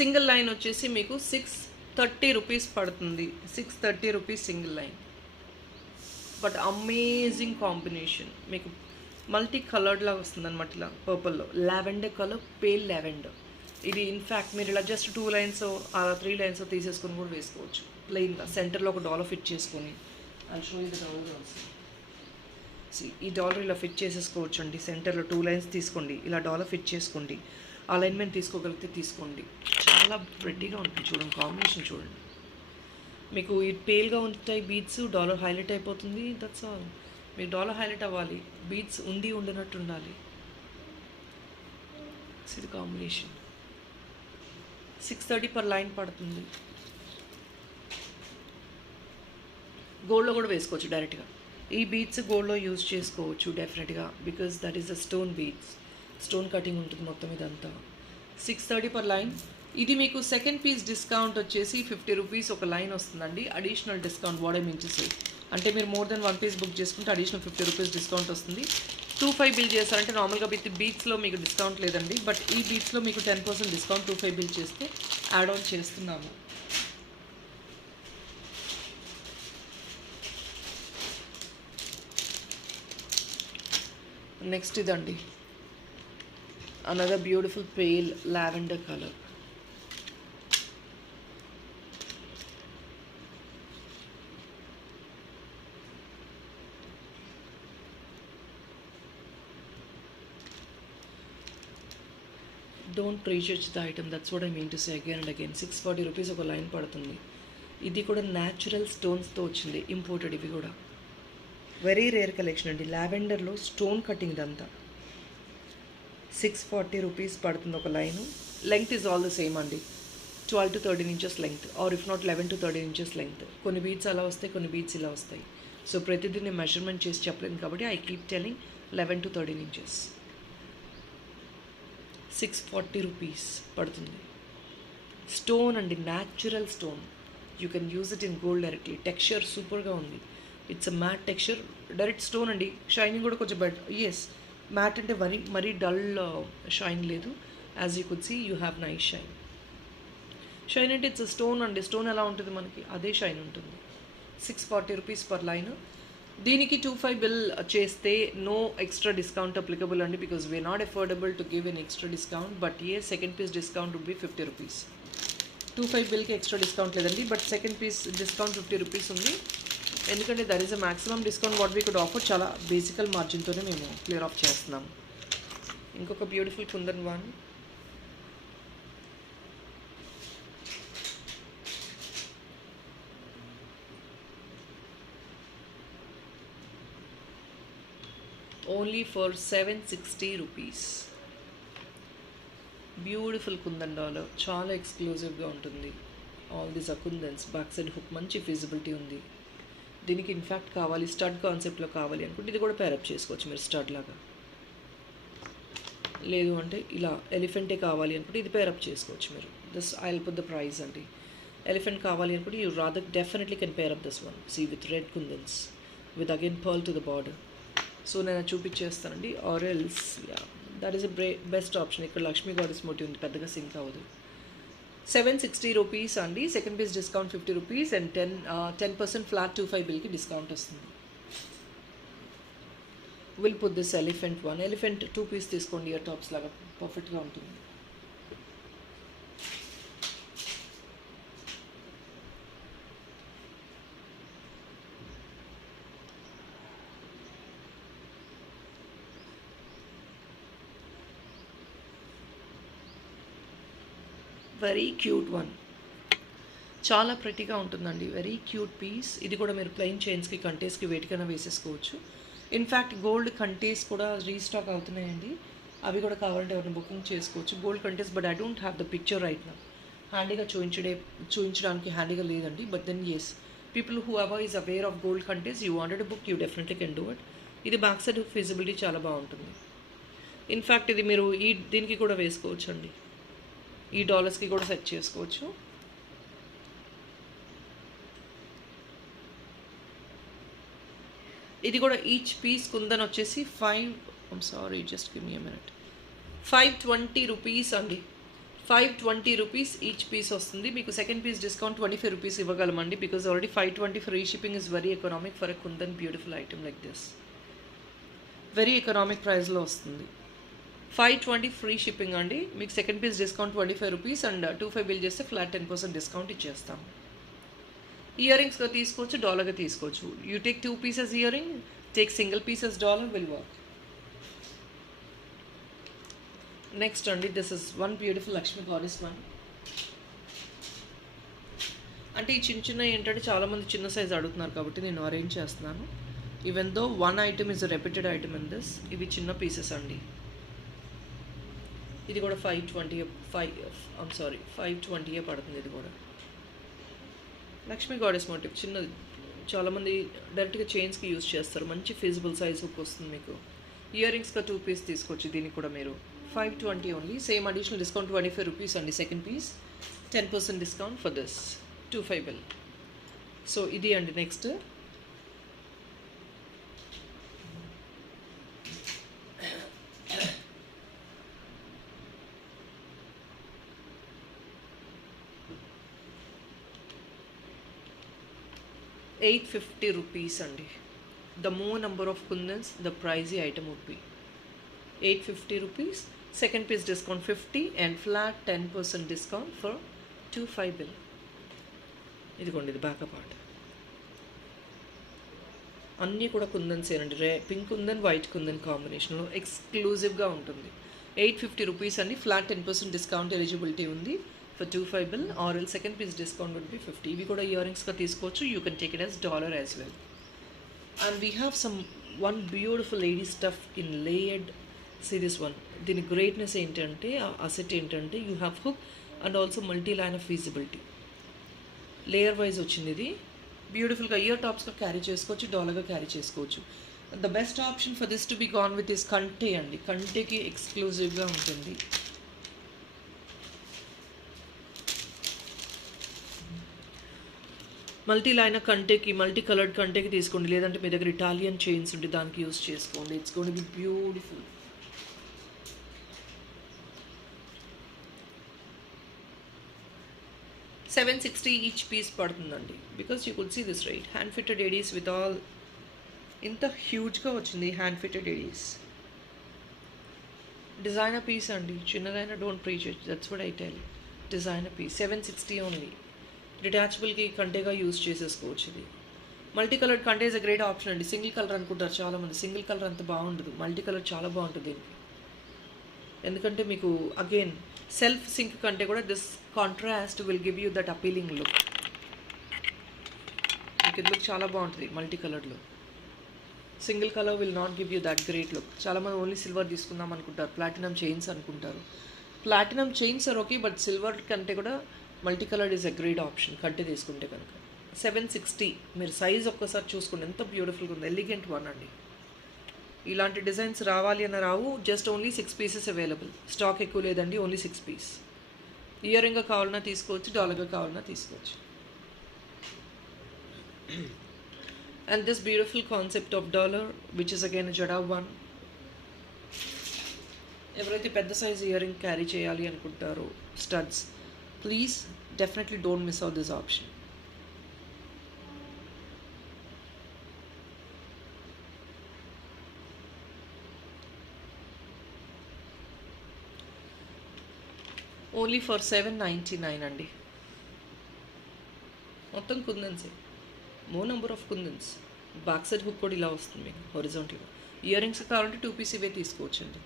సింగిల్ లైన్ వచ్చేసి మీకు 630 రూపీస్ పడుతుంది. 630 rupees single line, but amazing combination. మీకు మల్టీ కలర్డ్ లాగా వస్తుంది అనమాట. ఇలా పర్పుల్లో లావెండర్ కలర్, పేల్ లావెండర్. ఇది ఇన్ఫ్యాక్ట్ మీరు ఇలా జస్ట్ 2 లైన్స్ అలా 3 లైన్స్ తీసేసుకొని కూడా వేసుకోవచ్చు ప్లెయిన్గా. సెంటర్లో ఒక డాలర్ ఫిట్ చేసుకొని, అండ్ షో ఇది డాలర్. ఈ డాలర్ ఇలా ఫిట్ చేసేసుకోవచ్చు అండి. సెంటర్లో 2 లైన్స్ తీసుకోండి, ఇలా డాలర్ ఫిట్ చేసుకోండి. అలైన్మెంట్ తీసుకోగలిగితే తీసుకోండి. చాలా ప్రెట్టీగా ఉంటుంది చూడండి, కాంబినేషన్ చూడండి. మీకు ఈ పేల్గా ఉంటాయి బీడ్స్, డాలర్ హైలైట్ అయిపోతుంది. That's all. మీరు డాలర్ హైలైట్ అవ్వాలి, బీడ్స్ ఉండినట్టు ఉండాలి. ఇది కాంబినేషన్. 630 పర్ లైన్ పడుతుంది. గోల్డ్లో కూడా వేసుకోవచ్చు డైరెక్ట్గా. ఈ బీడ్స్ గోల్డ్లో యూజ్ చేసుకోవచ్చు డెఫినెట్గా, because that is a stone beads. Stone cutting ఉంటుంది మొత్తం ఇదంతా. 630 పర్ లైన్. ఇది మీకు సెకండ్ పీస్ డిస్కౌంట్ వచ్చేసి 50 రూపీస్ ఒక లైన్ వస్తుందండి. అడిషనల్ డిస్కౌంట్ వాడే మించేసి, అంటే మీరు మోర్ దెన్ 1 పీస్ బుక్ చేసుకుంటే అడిషనల్ 50 రూపీస్ డిస్కౌంట్ వస్తుంది. 25 బిల్ చేస్తారంటే నార్మల్గా విత్ బీట్స్లో మీకు డిస్కౌంట్ లేదండి, బట్ ఈ బీట్స్లో మీకు 10% డిస్కౌంట్ 25 బిల్ చేస్తే యాడ్ ఆన్ చేస్తున్నాము. నెక్స్ట్ ఇదండి, another beautiful pale lavender colour. Don't prejudge the item, that's what I mean to say again and again. 640 rupees ఒక లైన్ పడుతుంది. ఇది కూడా న్యాచురల్ స్టోన్స్తో వచ్చింది, ఇంపోర్టెడ్. ఇవి కూడా వెరీ రేర్ కలెక్షన్ అండి. లావెండర్లో స్టోన్ కటింగ్ ఇదంతా. 640 రూపీస్ పడుతుంది ఒక line. Length is all the same అండి, 12 to 13 inches length, or if not 11 to 13 inches length. కొన్ని బీట్స్ అలా వస్తాయి, కొన్ని బీట్స్ ఇలా వస్తాయి. సో ప్రతిదీ నేను మెజర్మెంట్ చేసి చెప్పలేను కాబట్టి I keep telling 11 to 13 inches. 640 rupees పడుతుంది. స్టోన్ అండి, natural stone. You can use it in gold directly. Texture సూపర్గా ఉంది. It's a matte texture, direct stone అండి. షైనింగ్ కూడా కొంచెం బెటర్. ఎస్, మ్యాట్ అంటే మరీ డల్ షైన్ లేదు. As you could see you have nice shine. Shine అంటే it's stone అండి. స్టోన్ ఎలా ఉంటుంది మనకి, అదే షైన్ ఉంటుంది. 640 రూపీస్ పర్ లైన్. దీనికి 25 బిల్ చేస్తే నో ఎక్స్ట్రా డిస్కౌంట్ అప్లికబుల్ అండి, because we're not affordable to give an extra discount. But second piece discount would be 50 rupees. 25 బిల్కి ఎక్స్ట్రా డిస్కౌంట్ లేదండి, but second piece discount 50 rupees ఉంది. ఎందుకంటే there is a maximum discount what we could offer. చాలా basic మార్జిన్తోనే మేము clear off చేస్తున్నాం. ఇంకొక beautiful kundan one. Only for 760 rupees. Beautiful kundan dollar, చాలా ఎక్స్క్లూజివ్గా ఉంటుంది. All these అకుందన్స్, back side hook మంచి ఫిజిబిలిటీ ఉంది. దీనికి ఇన్ఫ్యాక్ట్ కావాలి, స్టడ్ కాన్సెప్ట్లో కావాలి అనుకుంటే ఇది కూడా పేరప్ చేసుకోవచ్చు మీరు స్టడ్ లాగా. లేదు అంటే ఇలా ఎలిఫెంటే కావాలి అనుకుంటే ఇది పేరప్ చేసుకోవచ్చు మీరు. This I will put the price అండి. ఎలిఫెంట్ కావాలి అనుకుంటే you rather definitely can pair up this one. See with red kundans with again pearl to the border. So నేను చూపించేస్తానండి. Or else that is a best option. ఇక్కడ Lakshmi goddess motive ఉంది, పెద్దగా sync అవ్వదు. 760 rupees అండి. Second piece discount 50 rupees and 10% flat 25 బిల్కి discount వస్తుంది. Will put this elephant one. Elephant 2 piece తీసుకోండి, ఇయర్ టాప్స్ లాగా పర్ఫెక్ట్గా ఉంటుంది. వెరీ క్యూట్ వన్, చాలా ప్రెటీగా ఉంటుందండి. Very cute piece. ఇది కూడా మీరు ప్లెయిన్ చైన్స్కి, కంటేస్కి, వేటికైనా వేసేసుకోవచ్చు. ఇన్ఫ్యాక్ట్ గోల్డ్ కంటేస్ కూడా రీస్టాక్ అవుతున్నాయండి. అవి కూడా కావాలంటే ఎవరైనా బుకింగ్ చేసుకోవచ్చు. గోల్డ్ కంటేస్, but I don't have the picture right now. హ్యాండీగా చూపించడానికి హ్యాండీగా లేదండి. But then yes, people who ever is aware of gold కంటేస్, you wanted book, you definitely can do it. ఇది బ్యాక్ సైడ్ ఫిజిబిలిటీ చాలా బాగుంటుంది. ఇన్ఫ్యాక్ట్ ఇది మీరు దీనికి కూడా వేసుకోవచ్చు అండి. ఈ డాలర్స్కి కూడా సెట్ చేసుకోవచ్చు. ఇది కూడా ఈచ్ పీస్ కుందన్ వచ్చేసి 520 రూపీస్ అండి. 520 రూపీస్ ఈచ్ పీస్ వస్తుంది. మీకు సెకండ్ పీస్ డిస్కౌంట్ 25 రూపీస్ ఇవ్వగలమండి, because already 520 free shipping is very economic for a kundan beautiful item like this. Very economic ప్రైస్లో వస్తుంది. 520 ఫ్రీ షిప్పింగ్ అండి. మీకు second piece discount 25 rupees and 25 bill చేస్తే flat 10% discount ఇచ్చేస్తాం. Ear రింగ్స్గా తీసుకోవచ్చు, డాలర్గా తీసుకోవచ్చు. You take 2 pieces ear ring, take single pieces dollar, will work. Next అండి, this is one beautiful Lakshmi goddess one. అంటే ఈ చిన్న ఏంటంటే చాలామంది చిన్న సైజ్ అడుగుతున్నారు కాబట్టి నేను అరేంజ్ చేస్తున్నాను. Even though one item is reputed item in this. ఇవి చిన్న పీసెస్ అండి. ఇది కూడా 520 పడుతుంది. ఇది కూడా లక్ష్మీ గాడెస్ మోటివ్ చిన్నది. చాలామంది డైరెక్ట్గా చైన్స్కి యూజ్ చేస్తారు. మంచి ఫీజిబుల్ సైజ్ హుక్ వస్తుంది మీకు. ఇయర్ రింగ్స్గా 2 పీస్ తీసుకోవచ్చు. దీనికి కూడా మీరు 520 only. Same additional discount 25 rupees అండి. Second piece 10% discount for this 25 bill. So ఇది అండి. నెక్స్ట్ 850 rupees అండి. The more number of kundans, the pricey item would be 850 rupees. Second piece discount 50 and flat 10% discount for 25 bill. ఇదిగోండి ఇది backup part. అన్నీ కూడా కుందన్స్ ఏనండి. Pink kundan white kundan కాంబినేషన్లో ఎక్స్క్లూజివ్గా ఉంటుంది. 850 రూపీస్ అండి. ఫ్లాట్ 10% డిస్కౌంట్ ఎలిజిబిలిటీ ఉంది for 25 bill or else second piece discount would be 50. ఇవి కూడా ఇయర్ రింగ్స్గా తీసుకోవచ్చు. You can take it as dollar as well. And we have some one beautiful lady stuff in layered. See this one. దీని greatness ఏంటంటే, asset ఏంటంటే, you have hook and also multi line of feasibility. Layer wise వచ్చింది ఇది. బ్యూటిఫుల్గా ear టాప్స్గా carry చేసుకోవచ్చు, డాలర్గా carry చేసుకోవచ్చు. The best option for this to be gone with is కంటే అండి. కంటేకి ఎక్స్క్లూజివ్గా ఉంటుంది. మల్టీ లైన్ కంటేకి, మల్టీ కలర్డ్ కంటేకి తీసుకోండి. లేదంటే మీ దగ్గర ఇటాలియన్ చైన్స్ ఉంటే దానికి యూస్ చేసుకోండి. It's gonna be beautiful. $760 each piece పడుతుందండి. Because you could see this right. Hand fitted ADs with all. ఇంత హ్యూజ్గా వచ్చింది hand fitted ADs. Designer piece అండి. చిన్నదైనా don't preach it, that's what I tell. Designer piece 760 only. డిటాచబుల్కి కంటేగా use చేసేసుకోవచ్చు. ఇది మల్టీ కలర్ కంటే ఇస్ అ గ్రేట్ ఆప్షన్ అండి. సింగిల్ కలర్ అనుకుంటారు చాలామంది. సింగిల్ కలర్ అంత బాగుండదు. మల్టీ కలర్ చాలా బాగుంటుంది దీనికి. ఎందుకంటే మీకు అగైన్ సెల్ఫ్ సింక్ కంటే కూడా this contrast will give you that appealing look. మీకు ఇది లుక్ చాలా బాగుంటుంది మల్టీ కలర్లో. Single colour will not give you that great look. చాలామంది ఓన్లీ సిల్వర్ తీసుకుందాం అనుకుంటారు, ప్లాటినం చైన్స్ అనుకుంటారు. Platinum chains are okay, but silver కంటే కూడా multi coloured is a great option కంటే తీసుకుంటే కనుక. 760. మీరు సైజ్ ఒక్కసారి చూసుకోండి ఎంత బ్యూటిఫుల్గా ఉంది. ఎలిగెంట్ వన్ అండి. ఇలాంటి డిజైన్స్ రావాలి అన్న రావు. Just only 6 pieces available. Stock ఎక్కువ లేదండి. Only 6 piece. ఇయర్ రింగ్గా కావాలన్నా తీసుకోవచ్చు, డాలర్గా కావాలన్నా తీసుకోవచ్చు. And this beautiful concept of dollar which is again జడా వన్. ఎవరైతే పెద్ద సైజ్ ఇయర్ రింగ్ క్యారీ చేయాలి అనుకుంటారో studs, please definitely don't miss out this option. Only for 799 అండి. మొత్తం కుందన్సే. More number of kundans. Back side hook కూడా ఇలా వస్తుంది మీకు హొరిజాంటల్గా. ఇయర్ రింగ్స్ కావాలంటే 2 పీస్ ఇవే తీసుకోవచ్చండి.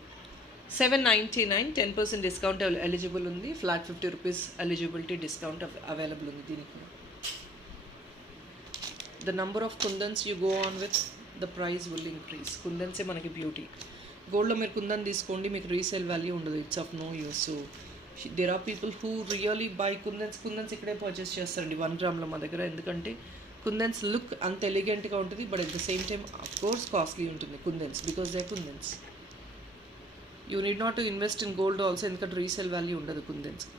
799. 10% డిస్కౌంట్ ఎలిజిబుల్ ఉంది. Flat 50 rupees eligibility discount available ఉంది దీనికి. The number of kundans you go on with, the price will increase. కుందన్సే మనకి బ్యూటీ. గోల్డ్లో మీరు కుందన్ తీసుకోండి, మీకు రీసేల్ వాల్యూ ఉండదు. It's of no use. So there are people who really buy kundans ఇక్కడే పర్చేస్ చేస్తారండి 1 గ్రామ్లో మా దగ్గర. ఎందుకంటే కుందన్స్ లుక్ అంత ఎలిగెంట్గా ఉంటుంది, but at the same time of course costly ఉంటుంది kundans, because they kundans. You need not to invest in gold also, ఎందుకంటే రీసేల్ వాల్యూ ఉండదు కుందన్స్కి.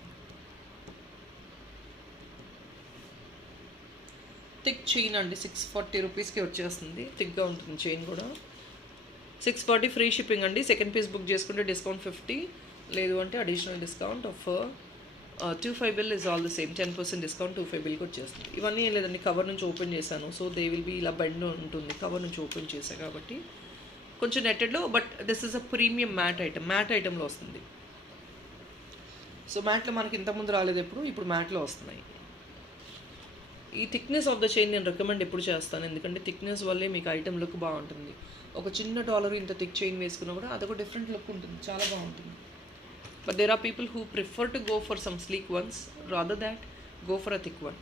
థిక్ చైన్ అండి. 640 రూపీస్కి వచ్చేస్తుంది. థిక్గా ఉంటుంది చైన్ కూడా. 640 ఫ్రీ షిప్పింగ్ అండి. సెకండ్ పీస్ బుక్ చేసుకుంటే డిస్కౌంట్ 50, లేదు అంటే additional discount of 25 bill is all the same. 10% discount 25 బిల్కి వచ్చేస్తుంది. ఇవన్నీ ఏం లేదండి, కవర్ నుంచి ఓపెన్ చేశాను. సో దే విల్ బీ ఇలా బెండ్ ఉంటుంది. కవర్ నుంచి ఓపెన్ చేశాను కాబట్టి కొంచెం నెట్టెడ్లో, but this is a premium matte item. Matte ఐటెంలో వస్తుంది. సో మ్యాట్లో మనకి ఇంతకుముందు రాలేదు ఎప్పుడు, ఇప్పుడు మ్యాట్లో వస్తున్నాయి. ఈ థిక్నెస్ ఆఫ్ ద చైన్ నేను రికమెండ్ ఎప్పుడు చేస్తాను, ఎందుకంటే థిక్నెస్ వల్లే మీకు ఐటమ్ లుక్ బాగుంటుంది. ఒక చిన్న డాలర్ ఇంత థిక్ చైన్ వేసుకున్నా కూడా అదొక డిఫరెంట్ లుక్ ఉంటుంది, చాలా బాగుంటుంది. But there are people who prefer to go for some sleek ones, rather that go for a thick one.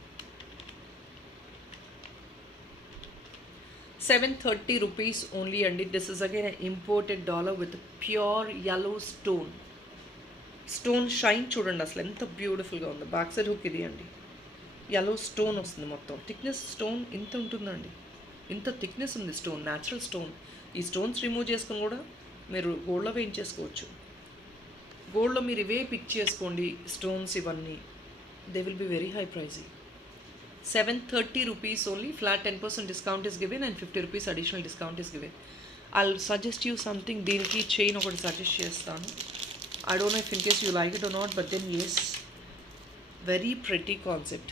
730 rupees only అండి. This is again an imported dollar with pure yellow stone. Stone shine చూడండి అసలు ఎంత బ్యూటిఫుల్గా ఉందో. Back side hook ఇది అండి. yellow stone వస్తుంది మొత్తం. థిక్నెస్ స్టోన్ ఇంత ఉంటుందండి. ఇంత థిక్నెస్ ఉంది స్టోన్, న్యాచురల్ స్టోన్. ఈ స్టోన్స్ రిమూవ్ చేసుకొని కూడా మీరు గోల్డ్లో వేయించేసుకోవచ్చు. గోల్డ్లో మీరు ఇవే పిక్ చేసుకోండి స్టోన్స్ ఇవన్నీ. They will be very high ప్రైజీ. 730 rupees only. Flat 10% discount is given and 50 rupees additional discount is given. I'll suggest you something. దీనికి చైన్ ఒకటి సజెస్ట్ చేస్తాను. I don't know if in case you like it or not, but then yes, very pretty concept.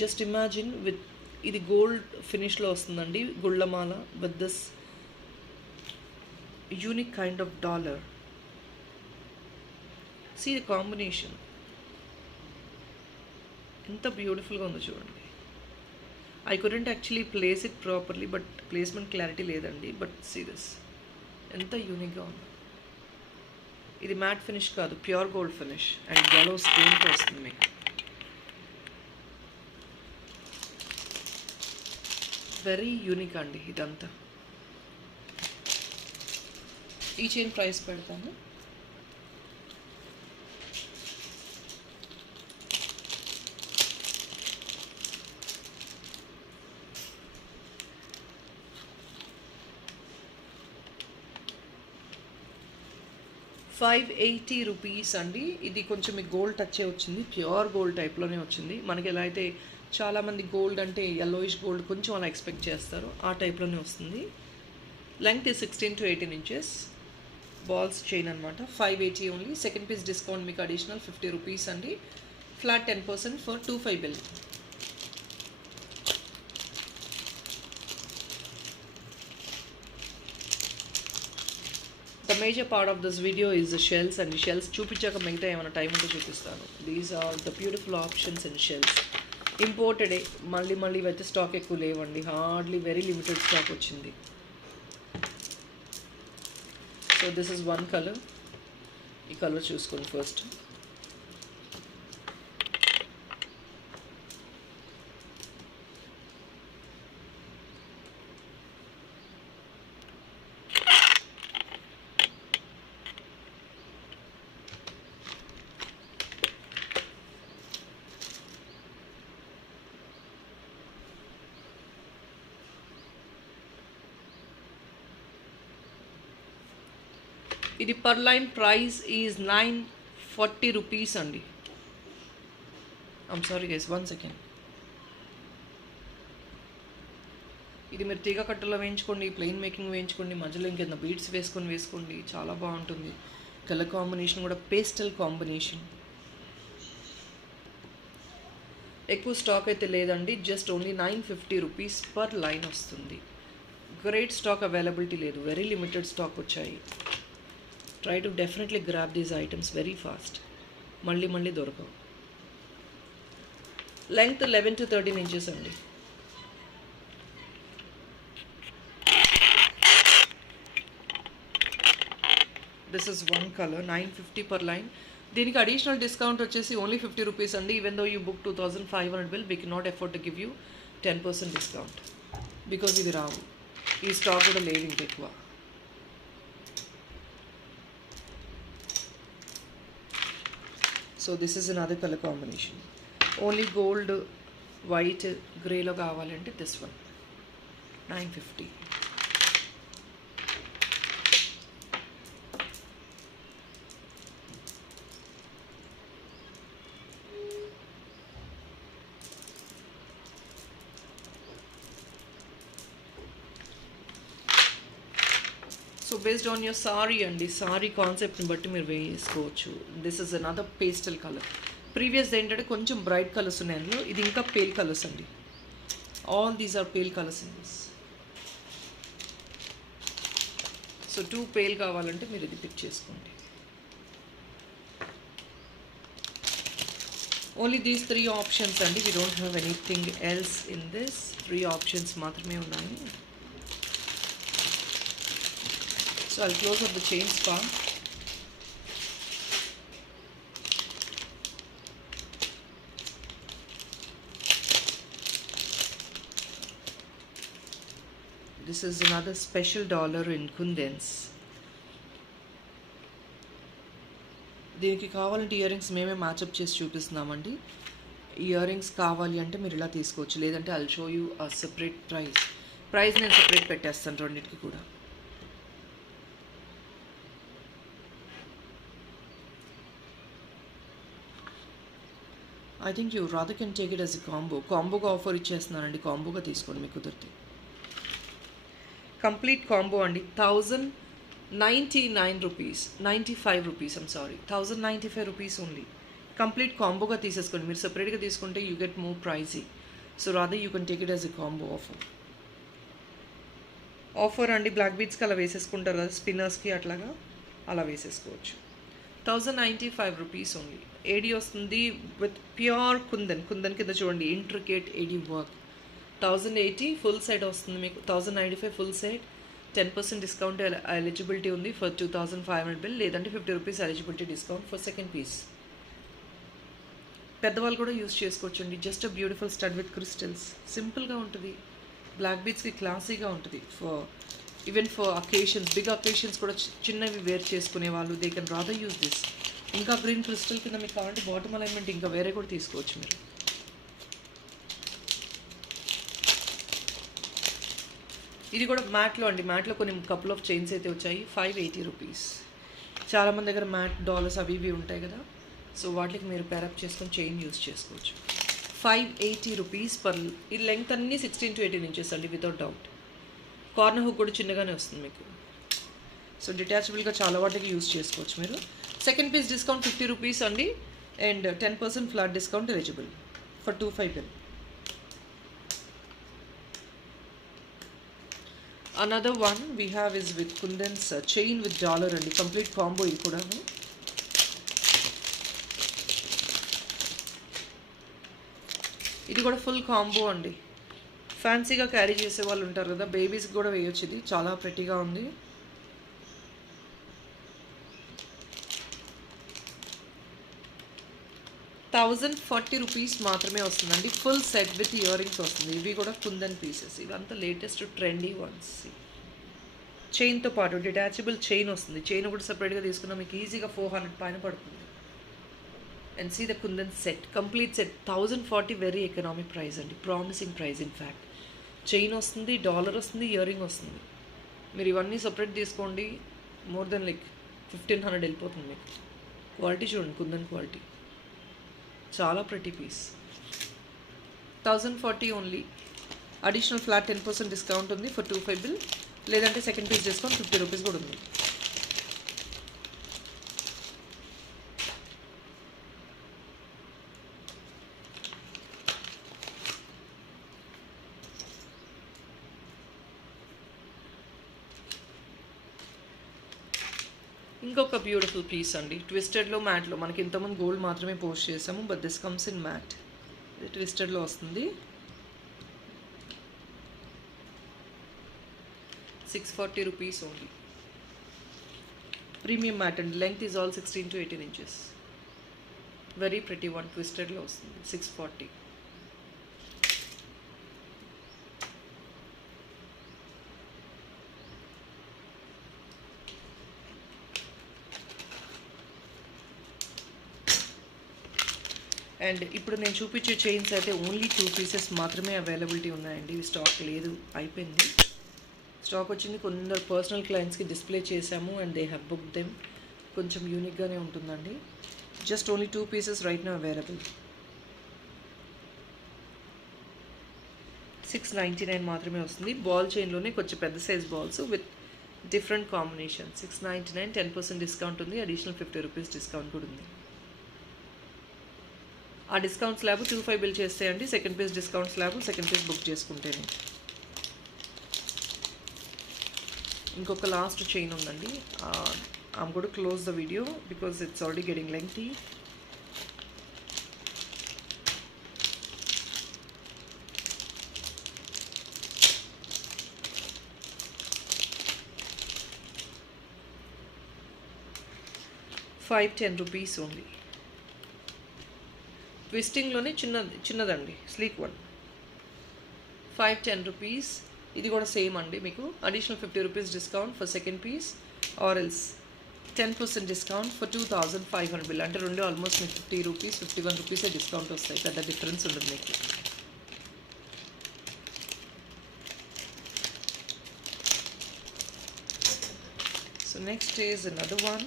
Just imagine with ఇది gold ఫినిష్లో వస్తుందండి, గుళ్ళమాల with this unique kind of dollar. See the combination ఎంత బ్యూటిఫుల్గా ఉందో చూడండి. I couldn't actually place it properly, but placement clarity లేదండి. But see this ఎంత యూనిక్గా ఉంది. ఇది మ్యాట్ ఫినిష్ కాదు, pure gold finish and yellow స్టోన్తో వస్తుంది మీకు. వెరీ యూనిక్ అండి ఇదంతా. ఈ చైన్ ప్రైస్ పెడతాను. ₹580 అండి. ఇది కొంచెం మీకు గోల్డ్ టచ్చే వచ్చింది, ప్యూర్ గోల్డ్ టైప్లోనే వచ్చింది. మనకి ఎలా అయితే చాలామంది గోల్డ్ అంటే yellowish గోల్డ్ కొంచెం అలా ఎక్స్పెక్ట్ చేస్తారు, ఆ టైప్లోనే వస్తుంది. Length is 16 to 18 inches. Balls chain అనమాట. 580 ఓన్లీ. సెకండ్ పీస్ డిస్కౌంట్ మీకు అడిషనల్ ₹50 అండి. Flat 10% for 25 bill. The major part of this video is the shells, and the shells చూపించాక మిగతా ఏమైనా టైం ఉంటే చూపిస్తాను. These are the beautiful options and shells. ఇంపోర్టెడే, మళ్ళీ అయితే స్టాక్ ఎక్కువ లేవండి, హార్డ్లీ వెరీ లిమిటెడ్ స్టాక్ వచ్చింది. So this is one colour. ఈ కలర్ చూసుకోండి ఫస్ట్. ఇది పర్ లైన్ ప్రైస్ ఈజ్ ₹940 అండి. I'm sorry guys, 1 second. ఇది మీరు తీగ కట్టలో వేయించుకోండి, ప్లెయిన్ మేకింగ్ వేయించుకోండి, మధ్యలో ఇంకేదైనా బీడ్స్ వేసుకోండి, చాలా బాగుంటుంది. కలర్ కాంబినేషన్ కూడా పేస్టల్ కాంబినేషన్. ఎక్కువ స్టాక్ అయితే లేదండి, జస్ట్ ఓన్లీ ₹950 పర్ లైన్ వస్తుంది. గ్రేట్ స్టాక్ అవైలబిలిటీ లేదు, వెరీ లిమిటెడ్ స్టాక్ వచ్చాయి. Try to definitely grab these items very fast. మళ్ళీ దొరకవు. లెంగ్త్ 11 to 13 inches అండి. This is one colour. $950 per line. దీనికి అడిషనల్ డిస్కౌంట్ వచ్చేసి ఓన్లీ ₹50 అండి. Even though you book 2500 bill, we can not afford to give you 10% discount because ఇవి రావు, ఈ stock కూడా లేదు ఇంకెక్కువ. So this is another colour combination. Only gold, white, గ్రేలో కావాలంటే this one $950. So based on your sorry అండి, sorry కాన్సెప్ట్ని బట్టి మీరు వేసుకోవచ్చు. This is another pastel colour. Previous ఏంటంటే కొంచెం బ్రైట్ కలర్స్ ఉన్నాయి అందులో, ఇది ఇంకా పేల్ కలర్స్ అండి. All these are pale colours in this. So 2 pale కావాలంటే మీరు ఇది పిక్ చేసుకోండి. ఓన్లీ దీస్ 3 ఆప్షన్స్ అండి. We don't have anything else in this. 3 options మాత్రమే ఉన్నాయి. So I'll close up the chains part. This is another special dollar in Kundens. దీనికి కావాలంటే ear rings మేమే మ్యాచప్ చేసి చూపిస్తున్నామండి. ఇయర్ రింగ్స్ కావాలి అంటే మీరు ఇలా తీసుకోవచ్చు, లేదంటే I'll show you a separate price నేను సెపరేట్ పెట్టేస్తాను రెండింటికి కూడా. I think you rather can take it as a కాంబోగా ఆఫర్ ఇచ్చేస్తున్నానండి. కాంబోగా తీసుకోండి మీకు కుదిరితే. కంప్లీట్ కాంబో అండి. ₹1,095. I'm sorry, ₹1,095 only. కంప్లీట్ కాంబోగా తీసేసుకోండి. మీరు సెపరేట్గా తీసుకుంటే you get more pricey. So rather you can take it as a combo offer అండి. బ్లాక్ బీడ్స్కి అలా వేసేసుకుంటారు కదా స్పిన్నర్స్కి, అట్లాగా అలా వేసేసుకోవచ్చు. 1095 రూపీస్ ఓన్లీ. ఏడీ వస్తుంది విత్ ప్యూర్ కుందన్ కింద చూడండి intricate AD work. 1080 full set వస్తుంది మీకు. 1095 ఫుల్ సెట్. 10% డిస్కౌంట్ ఎలిజిబిలిటీ ఉంది ఫర్ 2500 బిల్, లేదంటే 50 rupees eligibility discount for second piece. పెద్దవాళ్ళు కూడా యూస్ చేసుకోవచ్చండి. Just a beautiful stud with crystals. సింపుల్గా ఉంటుంది. బ్లాక్ బీడ్స్కి క్లాసీగా ఉంటుంది. Even for occasions, big occasions కూడా చిన్నవి వేర్ చేసుకునే వాళ్ళు they can rather use this. ఇంకా గ్రీన్ క్రిస్టల్ కింద మీకు కావాలంటే బాటమ్ అలైన్మెంట్ ఇంకా వేరే కూడా తీసుకోవచ్చు మీరు. ఇది కూడా మ్యాట్లో అండి. మ్యాట్లో కొన్ని కపుల్ ఆఫ్ చైన్స్ అయితే వచ్చాయి. 580 రూపీస్. చాలామంది దగ్గర మ్యాట్ డాలర్స్ అవి ఇవి ఉంటాయి కదా, సో వాటికి మీరు పేరప్ చేసుకొని చైన్ యూస్ చేసుకోవచ్చు. 580 రూపీస్ పర్. ఈ లెంగ్త్ అన్నీ 16 to 18 ఇంచెస్ అండి వితౌట్ డౌట్. కార్నర్ హుక్ కూడా చిన్నగానే వస్తుంది మీకు. సో డిటాచబుల్గా చాలా వాటికి యూస్ చేసుకోవచ్చు మీరు. సెకండ్ పీస్ డిస్కౌంట్ 50 రూపీస్ అండి, and 10% flat discount eligible for 25 bill. Another one we have is with kundans chain with dollar అండి. కంప్లీట్ కాంబో ఇది కూడా. ఇది కూడా ఫుల్ కాంబో అండి. ఫ్యాన్సీగా క్యారీ చేసే వాళ్ళు ఉంటారు కదా, బేబీస్కి కూడా వేయొచ్చు. ఇది చాలా ప్రెట్టీగా ఉంది. ₹1040 మాత్రమే వస్తుందండి. Full set with ear rings వస్తుంది. ఇవి కూడా కుందన్ పీసెస్. ఇవంతా లేటెస్ట్ ట్రెండీ వన్స్. చైన్తో పాటు డిటాచబుల్ చైన్ వస్తుంది. చైన్ కూడా సపరేట్గా తీసుకున్నా మీకు ఈజీగా 400 పైన పడుతుంది. And see the kundan set, complete set 1040. Very economic price అండి, promising price. In fact chain వస్తుంది, డాలర్ వస్తుంది, ఇయర్ రింగ్ వస్తుంది. మీరు ఇవన్నీ సపరేట్ తీసుకోండి, మోర్ దెన్ లైక్ 1500 వెళ్ళిపోతుంది మీకు. క్వాలిటీ చూడండి, కుందన్ క్వాలిటీ చాలా ప్రతి piece. 1040 only. Additional flat 10% discount ఉంది ఫర్ 25 బిల్, లేదంటే సెకండ్ పీస్ డిస్కౌంట్ 50 రూపీస్ కూడా ఉంది. ఇంకొక బ్యూటిఫుల్ పీస్ అండి. ట్విస్టెడ్లో మ్యాట్లో మనకి ఇంతకుముందు గోల్డ్ మాత్రమే పోస్ట్ చేసాము, but this comes in matte. ఇది ట్విస్టెడ్లో వస్తుంది. 640 రూపీస్ ఓన్లీ. ప్రీమియం మ్యాట్ అండి. Length is all 16 to 18 inches. Very pretty one. ట్విస్టెడ్లో వస్తుంది. 640. అండ్ ఇప్పుడు నేను చూపించే చైన్స్ అయితే ఓన్లీ 2 పీసెస్ మాత్రమే అవైలబిలిటీ ఉన్నాయండి. స్టాక్ లేదు, అయిపోయింది. స్టాక్ వచ్చింది కొందరు పర్సనల్ క్లయింట్స్కి డిస్ప్లే చేశాము and they have book them. కొంచెం యూనిక్గానే ఉంటుందండి. Just only 2 pieces right now available. 699 మాత్రమే వస్తుంది. బాల్ చైన్లోనే కొంచెం పెద్ద size balls with different combination. 699, 10% discount ఉంది. అడిషనల్ 50 రూపీస్ డిస్కౌంట్ కూడా ఉంది. ఆ డిస్కౌంట్ స్లాబ్ 25 బిల్ చేస్తాయండి. Second piece discount slab second piece book చేసుకుంటేనే. ఇంకొక లాస్ట్ చైన్ ఉందండి. I'm got to close the video because it's already getting lengthy. ₹510 ఓన్లీ. ట్విస్టింగ్లోనే చిన్నదండి, స్లీక్ వన్. 510 రూపీస్. ఇది కూడా సేమ్ అండి. మీకు additional 50 rupees discount for second piece or else 10% discount for 2500 bill. అంటే రెండు ఆల్మోస్ట్ మీకు 50 రూపీస్ 51 రూపీసే డిస్కౌంట్ వస్తాయి. పెద్ద డిఫరెన్స్ ఉండదు మీకు. So next is another one.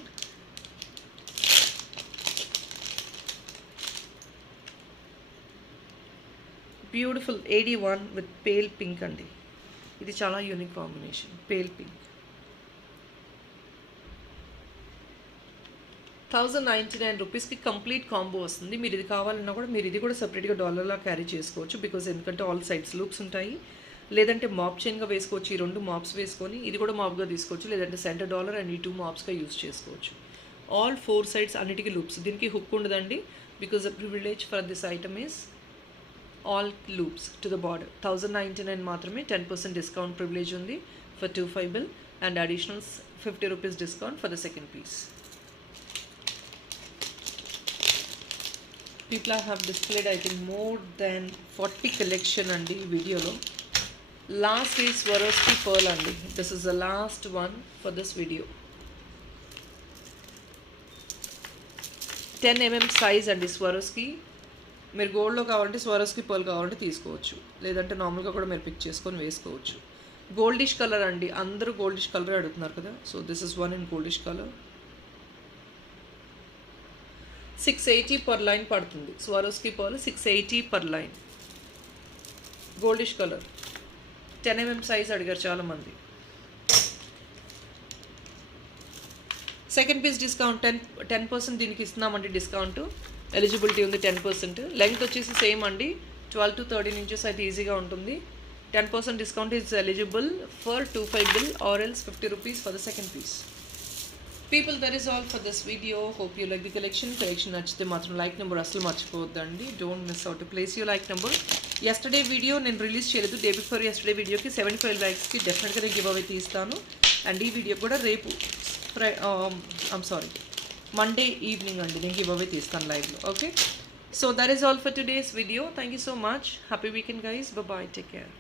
Beautiful AD1 with pale pink అండి. ఇది చాలా unique combination. Pale pink. ₹1099 complete combo వస్తుంది. మీరు ఇది కావాలన్నా కూడా మీరు ఇది కూడా సపరేట్గా డాలర్లా క్యారీ చేసుకోవచ్చు. బికాజ్ ఎందుకంటే ఆల్ సైడ్స్ లూప్స్ ఉంటాయి. లేదంటే మాప్ చైన్గా వేసుకోవచ్చు. ఈ 2 మాప్స్ వేసుకొని ఇది కూడా మాప్గా తీసుకోవచ్చు. లేదంటే సెంటర్ డాలర్ అండ్ ఈ 2 మాప్స్గా యూస్ చేసుకోవచ్చు. ఆల్ 4 సైడ్స్ అన్నిటికీ లూప్స్. దీనికి హుక్ ఉండదండి. Because the privilege for this item is all loops to the border. 1099 మాత్రమే 10% డిస్కౌంట్ ప్రివిలేజ్ ఉంది for 25 bill and additional ₹50 discount for the second piece. People have displayed I think more than 40 collection అండి ఈ వీడియోలో. Last ఈ Swarovski pearl అండి. This is the last one for this video. 10 mm size అండి Swarovski. మీరు గోల్డ్లో కావాలంటే Swarovski pearl కావాలంటే తీసుకోవచ్చు. లేదంటే నార్మల్గా కూడా మీరు పిక్ చేసుకొని వేసుకోవచ్చు. గోల్డిష్ కలర్ అండి. అందరూ గోల్డిష్ కలర్ అడుగుతున్నారు కదా. So this is one in goldish colour. 680 per line పడుతుంది. Swarovski pearl 680 per line. Goldish colour 10 mm size అడిగారు చాలామంది. సెకండ్ పీస్ డిస్కౌంట్ 10% దీనికి ఇస్తున్నామండి. డిస్కౌంట్ ఎలిజిబిలిటీ ఉంది 10%. లెంగ్త్ వచ్చేసి సేమ్ అండి. 12 to 13 inches అయితే ఈజీగా ఉంటుంది. 10% discount is eligible for 25 bill or else ₹50 for the second piece. People, that is all for this video. Hope you like the collection నచ్చితే మాత్రం లైక్ నెంబర్ అసలు మర్చిపోవద్దండి. Don't miss out to place your like number. Yesterday video నేను release చేయలేదు. Day before yesterday వీడియోకి 75 likesకి డెఫినెట్గా నేను give away తీస్తాను. అండ్ ఈ వీడియో కూడా రేపు మండే ఈవినింగ్ అండి నేను గివ్ అవే తీస్తాను లైవ్లో. Okay, so that is all for today's video. Thank you so much. Happy weekend guys. Bye, take care.